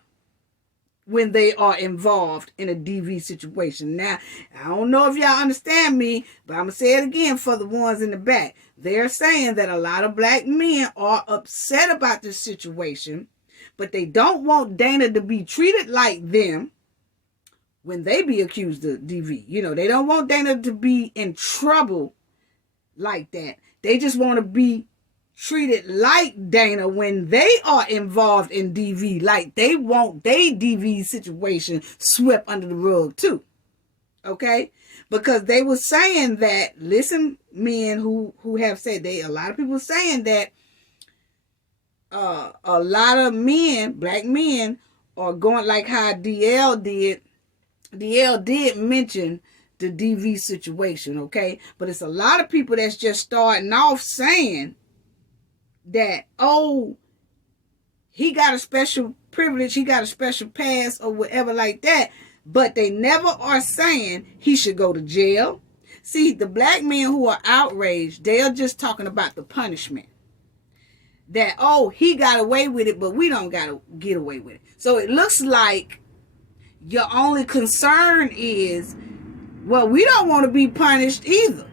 when they are involved in a DV situation. Now, I don't know if y'all understand me, but I'm going to say it again for the ones in the back. They're saying that a lot of black men are upset about this situation, but they don't want Dana to be treated like them when they be accused of DV. They don't want Dana to be in trouble like that. They just want to be treated like Dana when they are involved in DV, like they want their DV situation swept under the rug too. Okay? Because they were saying that, listen, men who have said, a lot of people saying that a lot of men, black men, are going like how DL did. DL did mention the DV situation, okay? But it's a lot of people that's just starting off saying that, oh, he got a special privilege, he got a special pass or whatever like that, but they never are saying he should go to jail. See, the black men who are outraged, they're just talking about the punishment. That, oh, he got away with it, but we don't got to get away with it. So it looks like your only concern is, well, we don't want to be punished either.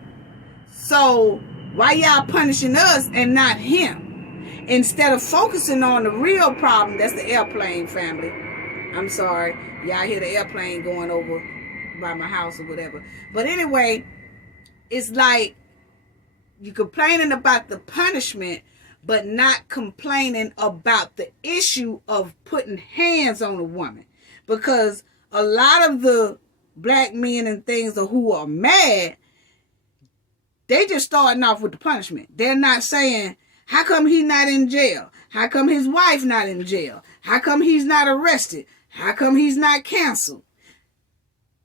So why y'all punishing us and not him? Instead of focusing on the real problem, that's the airplane family. I'm sorry. Y'all hear the airplane going over by my house or whatever. But anyway, it's like you're complaining about the punishment, but not complaining about the issue of putting hands on a woman. Because a lot of the black men and things who are mad, they just starting off with the punishment. They're not saying, how come he's not in jail? How come his wife not in jail? How come he's not arrested? How come he's not canceled?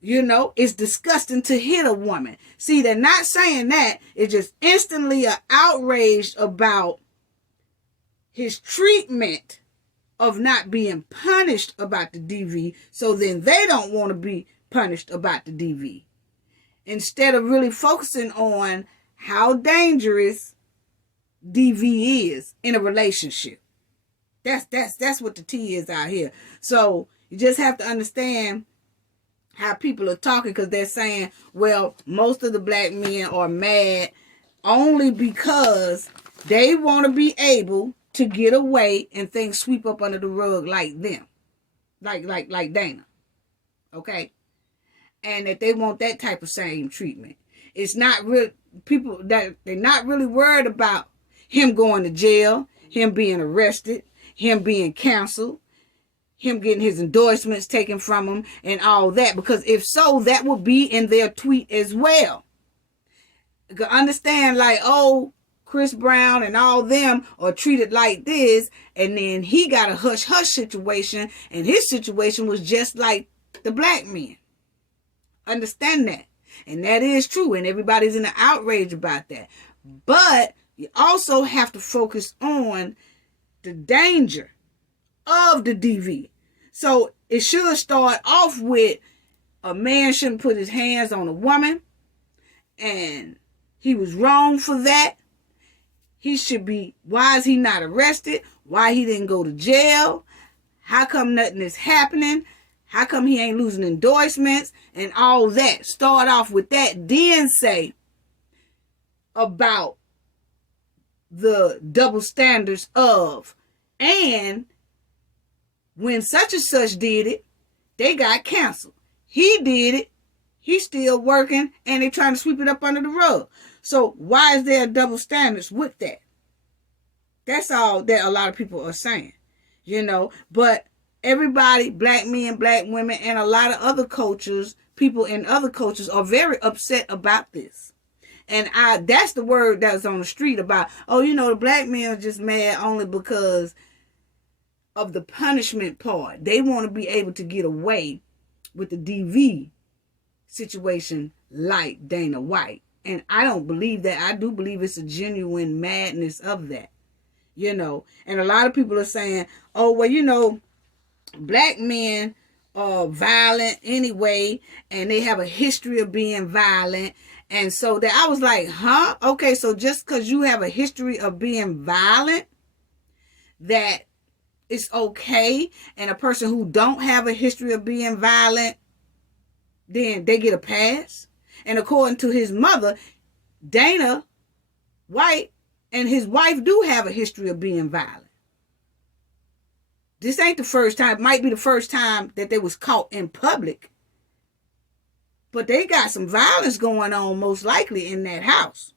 You know, it's disgusting to hit a woman. See, they're not saying that. It's just instantly outraged about his treatment of not being punished about the DV. So then they don't want to be punished about the DV. Instead of really focusing on how dangerous DV is in a relationship. That's what the T is out here. So you just have to understand how people are talking, because they're saying, well, most of the black men are mad only because they want to be able to get away and things sweep up under the rug like them. Like Dana. Okay? And that they want that type of same treatment. It's not real people that they're not really worried about him going to jail, him being arrested, him being canceled, him getting his endorsements taken from him and all that. Because if so, that would be in their tweet as well. You can understand, like, oh, Chris Brown and all them are treated like this, and then he got a hush-hush situation, and his situation was just like the black men. Understand that. And that is true, and everybody's in an outrage about that. But you also have to focus on the danger of the DV. So it should start off with a man shouldn't put his hands on a woman, and he was wrong for that. He should be, why is he not arrested? Why he didn't go to jail? How come nothing is happening? How come he ain't losing endorsements and all that? Start off with that, then say about the double standards of, and when such and such did it, they got canceled. He did it, he's still working, and they're trying to sweep it up under the rug. So why is there double standards with that? That's all that a lot of people are saying, you know. But everybody, black men, black women, and a lot of other cultures, people in other cultures are very upset about this. And that's the word that's on the street about, oh, you know, the black men are just mad only because of the punishment part. They want to be able to get away with the DV situation like Dana White. And I don't believe that. I do believe it's a genuine madness of that, you know. And a lot of people are saying, oh, well, you know, black men are violent anyway, and they have a history of being violent. And so that I was like, huh? Okay, so just because you have a history of being violent, that it's okay, and a person who don't have a history of being violent, then they get a pass? And according to his mother, Dana White and his wife do have a history of being violent. This ain't the first time. It might be the first time that they was caught in public. But they got some violence going on, most likely, in that house.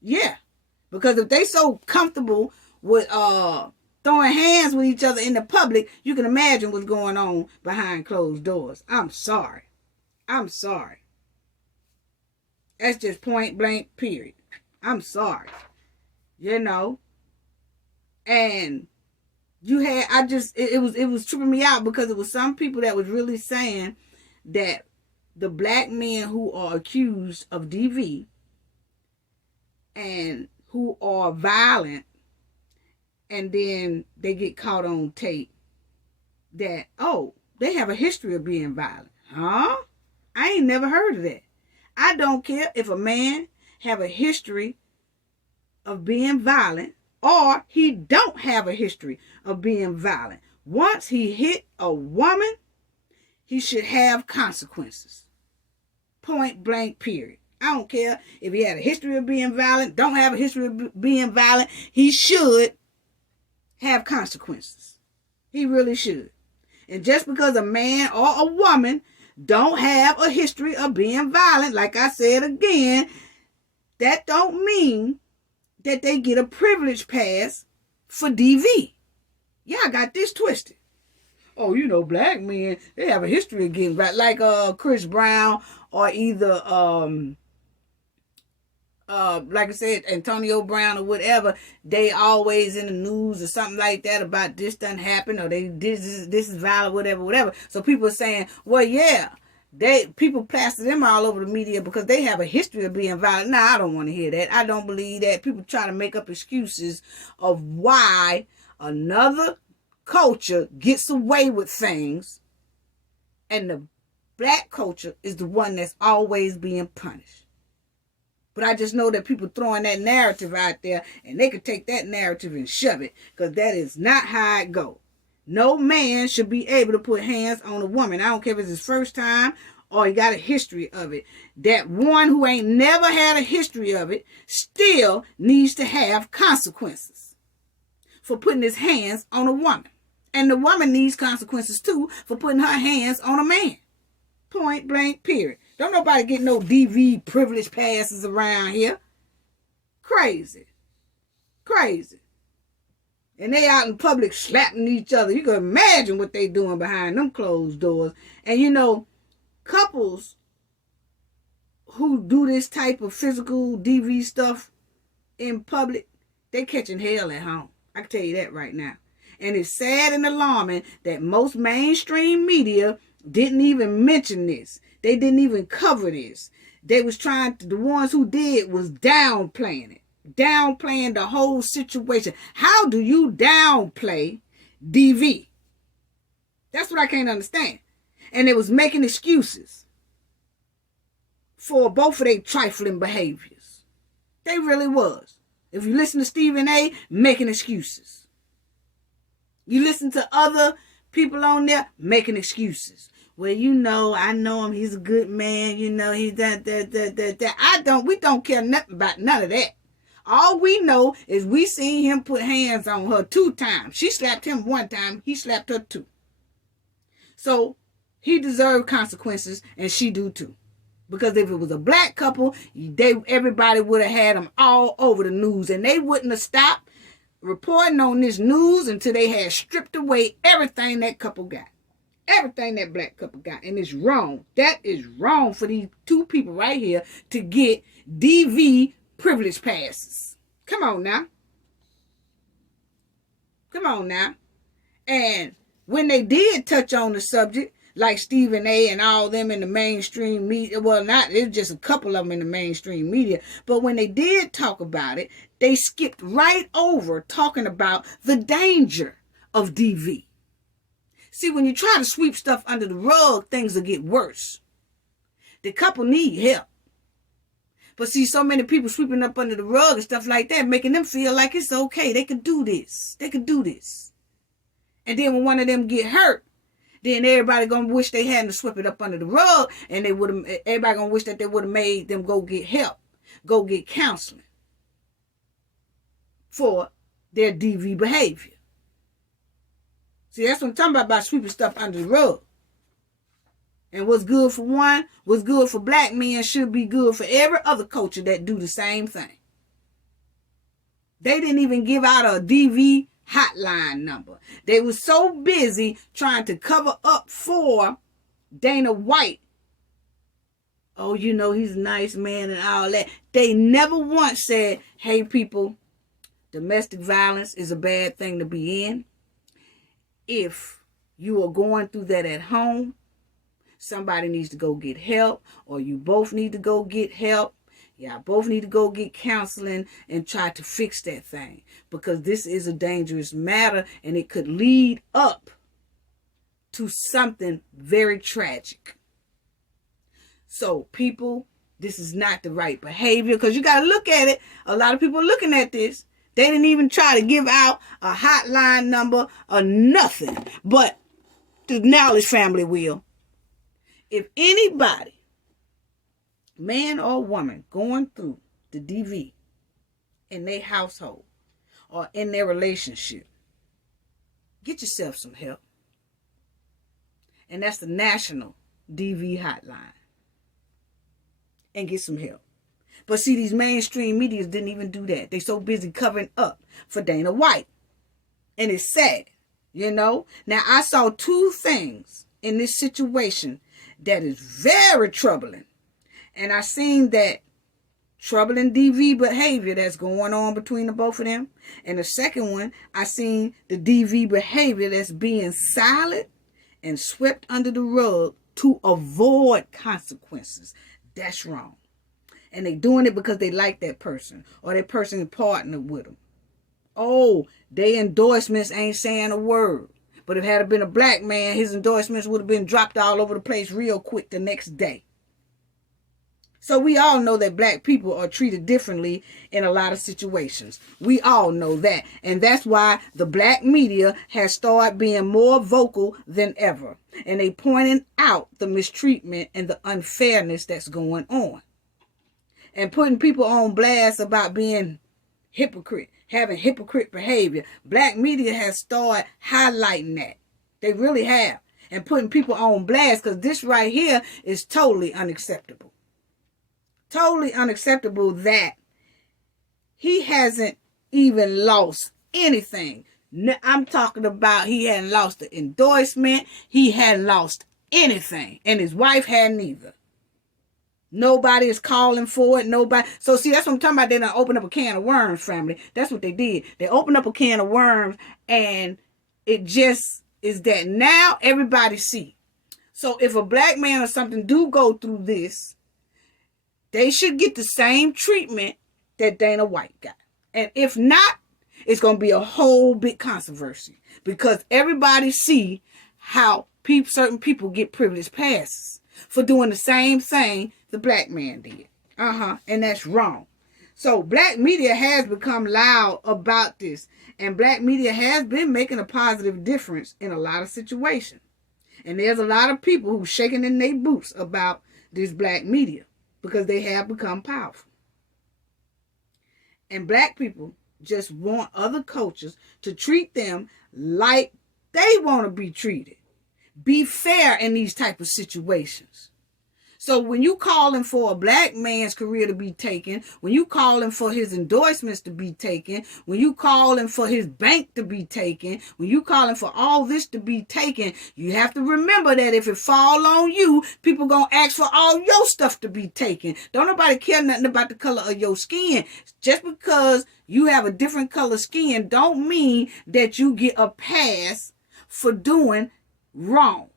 Yeah. Because if they so comfortable with throwing hands with each other in the public, you can imagine what's going on behind closed doors. I'm sorry. I'm sorry. That's just point blank, period. I'm sorry. You know? And you had, it was tripping me out, because it was some people that was really saying that the black men who are accused of DV and who are violent, and then they get caught on tape, that, oh, they have a history of being violent. Huh? I ain't never heard of that. I don't care if a man have a history of being violent or he don't have a history of being violent. Once he hit a woman, he should have consequences. Point blank, period. I don't care if he had a history of being violent, don't have a history of being violent. He should have consequences. He really should. And just because a man or a woman don't have a history of being violent, like I said again, that don't mean that they get a privilege pass for DV. Yeah, I got this twisted. Oh, black men, they have a history of getting right, like Chris Brown, or either like I said, Antonio Brown or whatever. They always in the news or something like that about this done happened, or this is violent, whatever. So people are saying, well, yeah, people plaster them all over the media because they have a history of being violent. Nah, I don't want to hear that. I don't believe that. People try to make up excuses of why another culture gets away with things, and the black culture is the one that's always being punished. But I just know that people throwing that narrative out there, and they could take that narrative and shove it, because that is not how it goes. No man should be able to put hands on a woman. I don't care if it's his first time or he got a history of it. That one who ain't never had a history of it still needs to have consequences for putting his hands on a woman. And the woman needs consequences too for putting her hands on a man. Point blank, period. Don't nobody get no DV privilege passes around here. Crazy. And they out in public slapping each other. You can imagine what they doing behind them closed doors. And couples who do this type of physical DV stuff in public, they catching hell at home. I can tell you that right now. And it's sad and alarming that most mainstream media didn't even mention this. They didn't even cover this. They was the ones who did was downplaying it. Downplaying the whole situation. How do you downplay DV? That's what I can't understand. And they was making excuses for both of their trifling behaviors. They really was. If you listen to Stephen A., making excuses. You listen to other people on there, making excuses. Well, I know him. He's a good man. He's that. We don't care nothing about none of that. All we know is we seen him put hands on her 2 times. She slapped him 1 time. He slapped her 2. So he deserved consequences, and she do too. Because if it was a black couple, everybody would have had them all over the news, and they wouldn't have stopped reporting on this news until they had stripped away everything that couple got. Everything that black couple got. And it's wrong. That is wrong for these 2 people right here to get DV privilege passes. Come on now. And when they did touch on the subject, like Stephen A. and all them in the mainstream media, it's just a couple of them in the mainstream media, but when they did talk about it, they skipped right over talking about the danger of DV. See, when you try to sweep stuff under the rug, things will get worse. The couple need help. But see, so many people sweeping up under the rug and stuff like that, making them feel like it's okay. They could do this. And then when one of them get hurt, then everybody gonna wish they hadn't swept it up under the rug, and everybody gonna wish that they would have made them go get help, go get counseling for their DV behavior. See, that's what I'm talking about sweeping stuff under the rug. And what's good for one, what's good for black men should be good for every other culture that do the same thing. They didn't even give out a DV hotline number. They were so busy trying to cover up for Dana White. Oh, he's a nice man and all that. They never once said, hey, people, domestic violence is a bad thing to be in. If you are going through that at home, somebody needs to go get help, or you both need to go get help. Y'all both need to go get counseling and try to fix that thing, because this is a dangerous matter and it could lead up to something very tragic. So people, this is not the right behavior, because you got to look at it. A lot of people are looking at this. They didn't even try to give out a hotline number or nothing, but the Knowledge family will. If anybody, man or woman, going through the DV in their household or in their relationship, get yourself some help. And that's the National DV Hotline. And get some help. But see, these mainstream medias didn't even do that. They so busy covering up for Dana White. And it's sad. You know? Now, I saw two things in this situation that is very troubling. And I seen that troubling DV behavior that's going on between the both of them. And the second one, I seen the DV behavior that's being silent and swept under the rug to avoid consequences. That's wrong. And they doing it because they like that person or that person partnered with them. Oh, their endorsements ain't saying a word. But if it had been a black man, his endorsements would have been dropped all over the place real quick the next day. So we all know that black people are treated differently in a lot of situations. We all know that. And that's why the black media has started being more vocal than ever. And they pointing out the mistreatment and the unfairness that's going on. And putting people on blast about being hypocrite, having hypocrite behavior. Black media has started highlighting that. They really have. And putting people on blast, because this right here is totally unacceptable. Totally unacceptable that he hasn't even lost anything. I'm talking about he hadn't lost the endorsement. He hadn't lost anything. And his wife hadn't either. Nobody is calling for it. Nobody. So see, that's what I'm talking about. They done opened up a can of worms, family. That's what they did. They opened up a can of worms, and it just is that now everybody see. So if a black man or something do go through this, they should get the same treatment that Dana White got. And if not, it's going to be a whole big controversy. Because everybody see how certain people get privileged passes for doing the same thing the black man did. And that's wrong. So black media has become loud about this. And black media has been making a positive difference in a lot of situations. And there's a lot of people who shaking in their boots about this black media because they have become powerful. And black people just want other cultures to treat them like they want to be treated. Be fair in these type of situations. So when you calling for a black man's career to be taken, when you calling for his endorsements to be taken, when you calling for his bank to be taken, when you calling for all this to be taken, you have to remember that if it fall on you, people gonna ask for all your stuff to be taken. Don't nobody care nothing about the color of your skin. Just because you have a different color skin don't mean that you get a pass for doing wrong.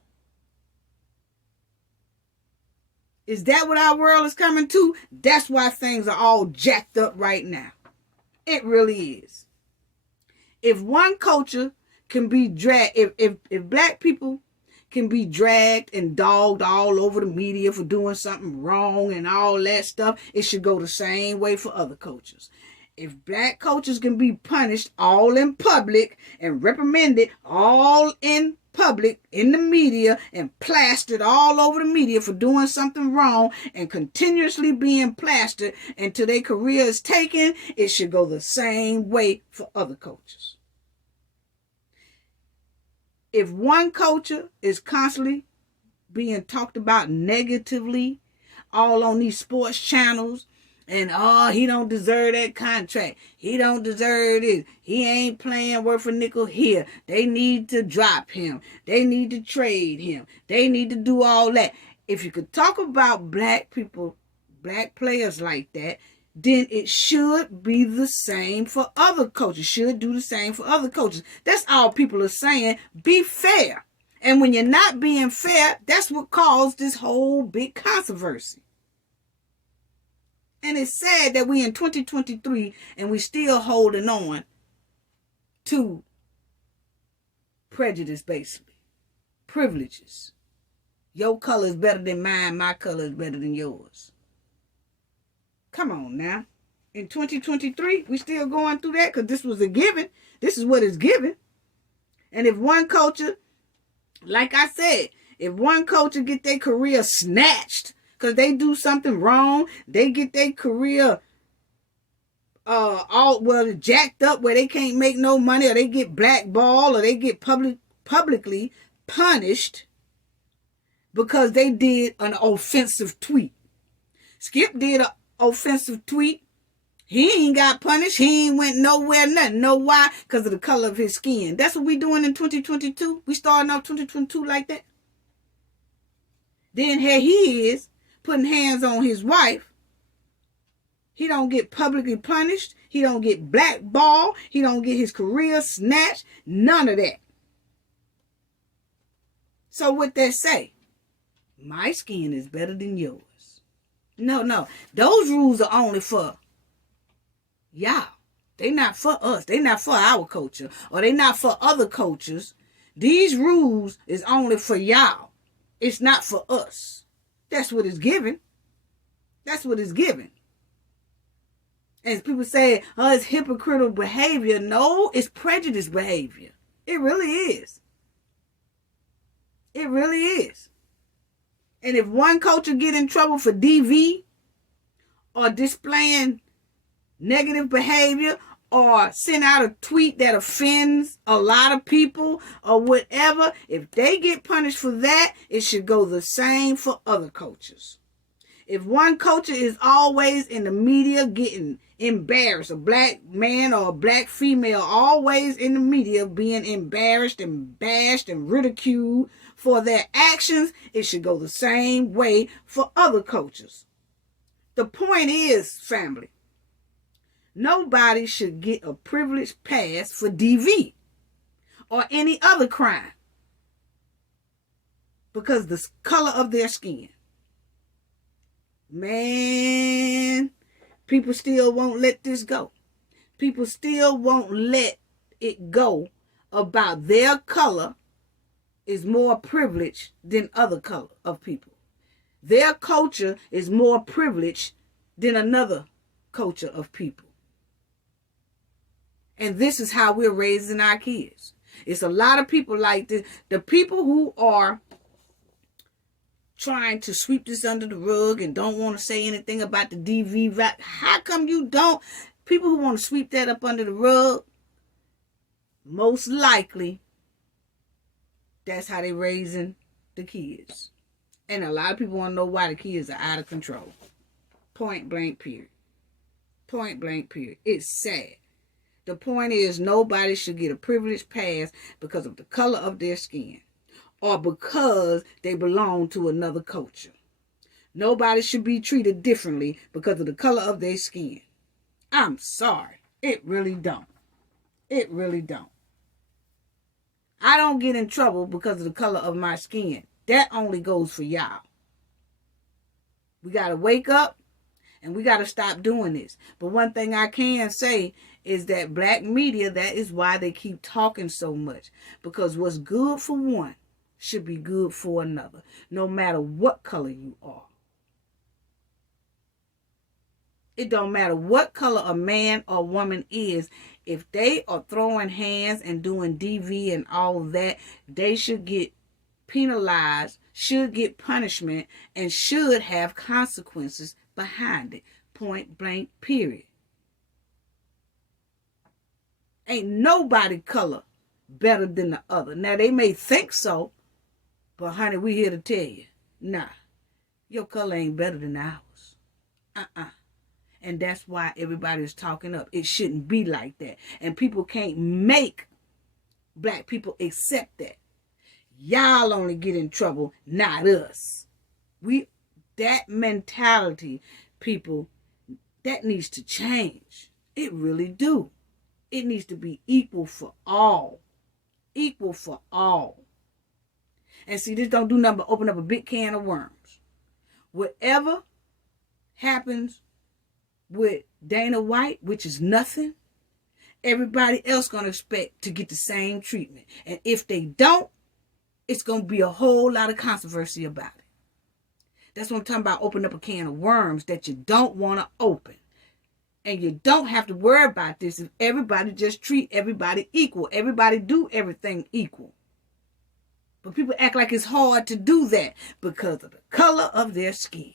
Is that what our world is coming to? That's why things are all jacked up right now. It really is. If one culture can be dragged, if black people can be dragged and dogged all over the media for doing something wrong and all that stuff, it should go the same way for other cultures. If black cultures can be punished all in public and reprimanded all in public in the media and plastered all over the media for doing something wrong and continuously being plastered until their career is taken, it should go the same way for other cultures. If one culture is constantly being talked about negatively all on these sports channels, and he don't deserve that contract. He don't deserve this. He ain't playing worth a nickel here. They need to drop him. They need to trade him. They need to do all that. If you could talk about black people, black players like that, then it should be the same for other coaches. Should do the same for other coaches. That's all people are saying. Be fair. And when you're not being fair, that's what caused this whole big controversy. And it's sad that we in 2023 and we still holding on to prejudice, basically. Privileges. Your color is better than mine. My color is better than yours. Come on now. In 2023, we still going through that because this was a given. This is what is given. And if one culture, like I said, if one culture get their career snatched because they do something wrong, they get their career jacked up where they can't make no money, or they get blackballed, or they get publicly punished because they did an offensive tweet. Skip did an offensive tweet He ain't got punished. He ain't went nowhere, nothing. Know why? Because of the color of his skin. That's what we doing in 2022. We starting off 2022 like that. Then here he is, putting hands on his wife. He don't get publicly punished. He don't get blackballed. He don't get his career snatched. None of that. So what they say? My skin is better than yours. No. Those rules are only for y'all. They not for us. They not for our culture. Or they not for other cultures. These rules is only for y'all. It's not for us. That's what it's given. That's what it's given. As people say, oh, it's hypocritical behavior. No, it's prejudice behavior. It really is. It really is. And if one culture get in trouble for DV or displaying negative behavior or send out a tweet that offends a lot of people or whatever, if they get punished for that, it should go the same for other cultures. If one culture is always in the media getting embarrassed, a black man or a black female always in the media being embarrassed and bashed and ridiculed for their actions, it should go the same way for other cultures. The point is, family, nobody should get a privileged pass for DV or any other crime because of the color of their skin. Man, people still won't let this go. People still won't let it go about their color is more privileged than other color of people. Their culture is more privileged than another culture of people. And this is how we're raising our kids. It's a lot of people like this. The people who are trying to sweep this under the rug and don't want to say anything about the DV. How come you don't? People who want to sweep that up under the rug, most likely, that's how they're raising the kids. And a lot of people want to know why the kids are out of control. Point blank period. Point blank period. It's sad. The point is nobody should get a privileged pass because of the color of their skin or because they belong to another culture. Nobody should be treated differently because of the color of their skin. I'm sorry. It really don't. It really don't. I don't get in trouble because of the color of my skin. That only goes for y'all. We got to wake up and we got to stop doing this. But one thing I can say is that black media, that is why they keep talking so much. Because what's good for one should be good for another, no matter what color you are. It don't matter what color a man or woman is. If they are throwing hands and doing DV and all that, they should get penalized, should get punishment, and should have consequences behind it. Point blank, period. Ain't nobody color better than the other. Now, they may think so, but honey, we here to tell you, nah, your color ain't better than ours. And that's why everybody is talking up. It shouldn't be like that. And people can't make black people accept that. Y'all only get in trouble, not us. That mentality, people, that needs to change. It really do. It needs to be equal for all. Equal for all. And see, this don't do nothing but open up a big can of worms. Whatever happens with Dana White, which is nothing, everybody else gonna expect to get the same treatment. And if they don't, it's gonna be a whole lot of controversy about it. That's what I'm talking about, open up a can of worms that you don't want to open. And you don't have to worry about this if everybody just treat everybody equal. Everybody do everything equal. But people act like it's hard to do that because of the color of their skin.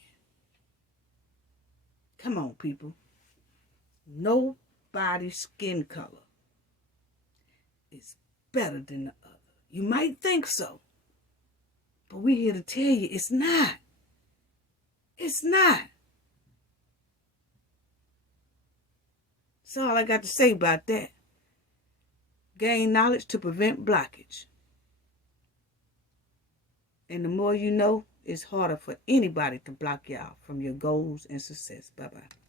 Come on, people. Nobody's skin color is better than the other. You might think so, but we're here to tell you it's not. It's not. That's all I got to say about that. Gain knowledge to prevent blockage. And the more you know, it's harder for anybody to block y'all from your goals and success. Bye-bye.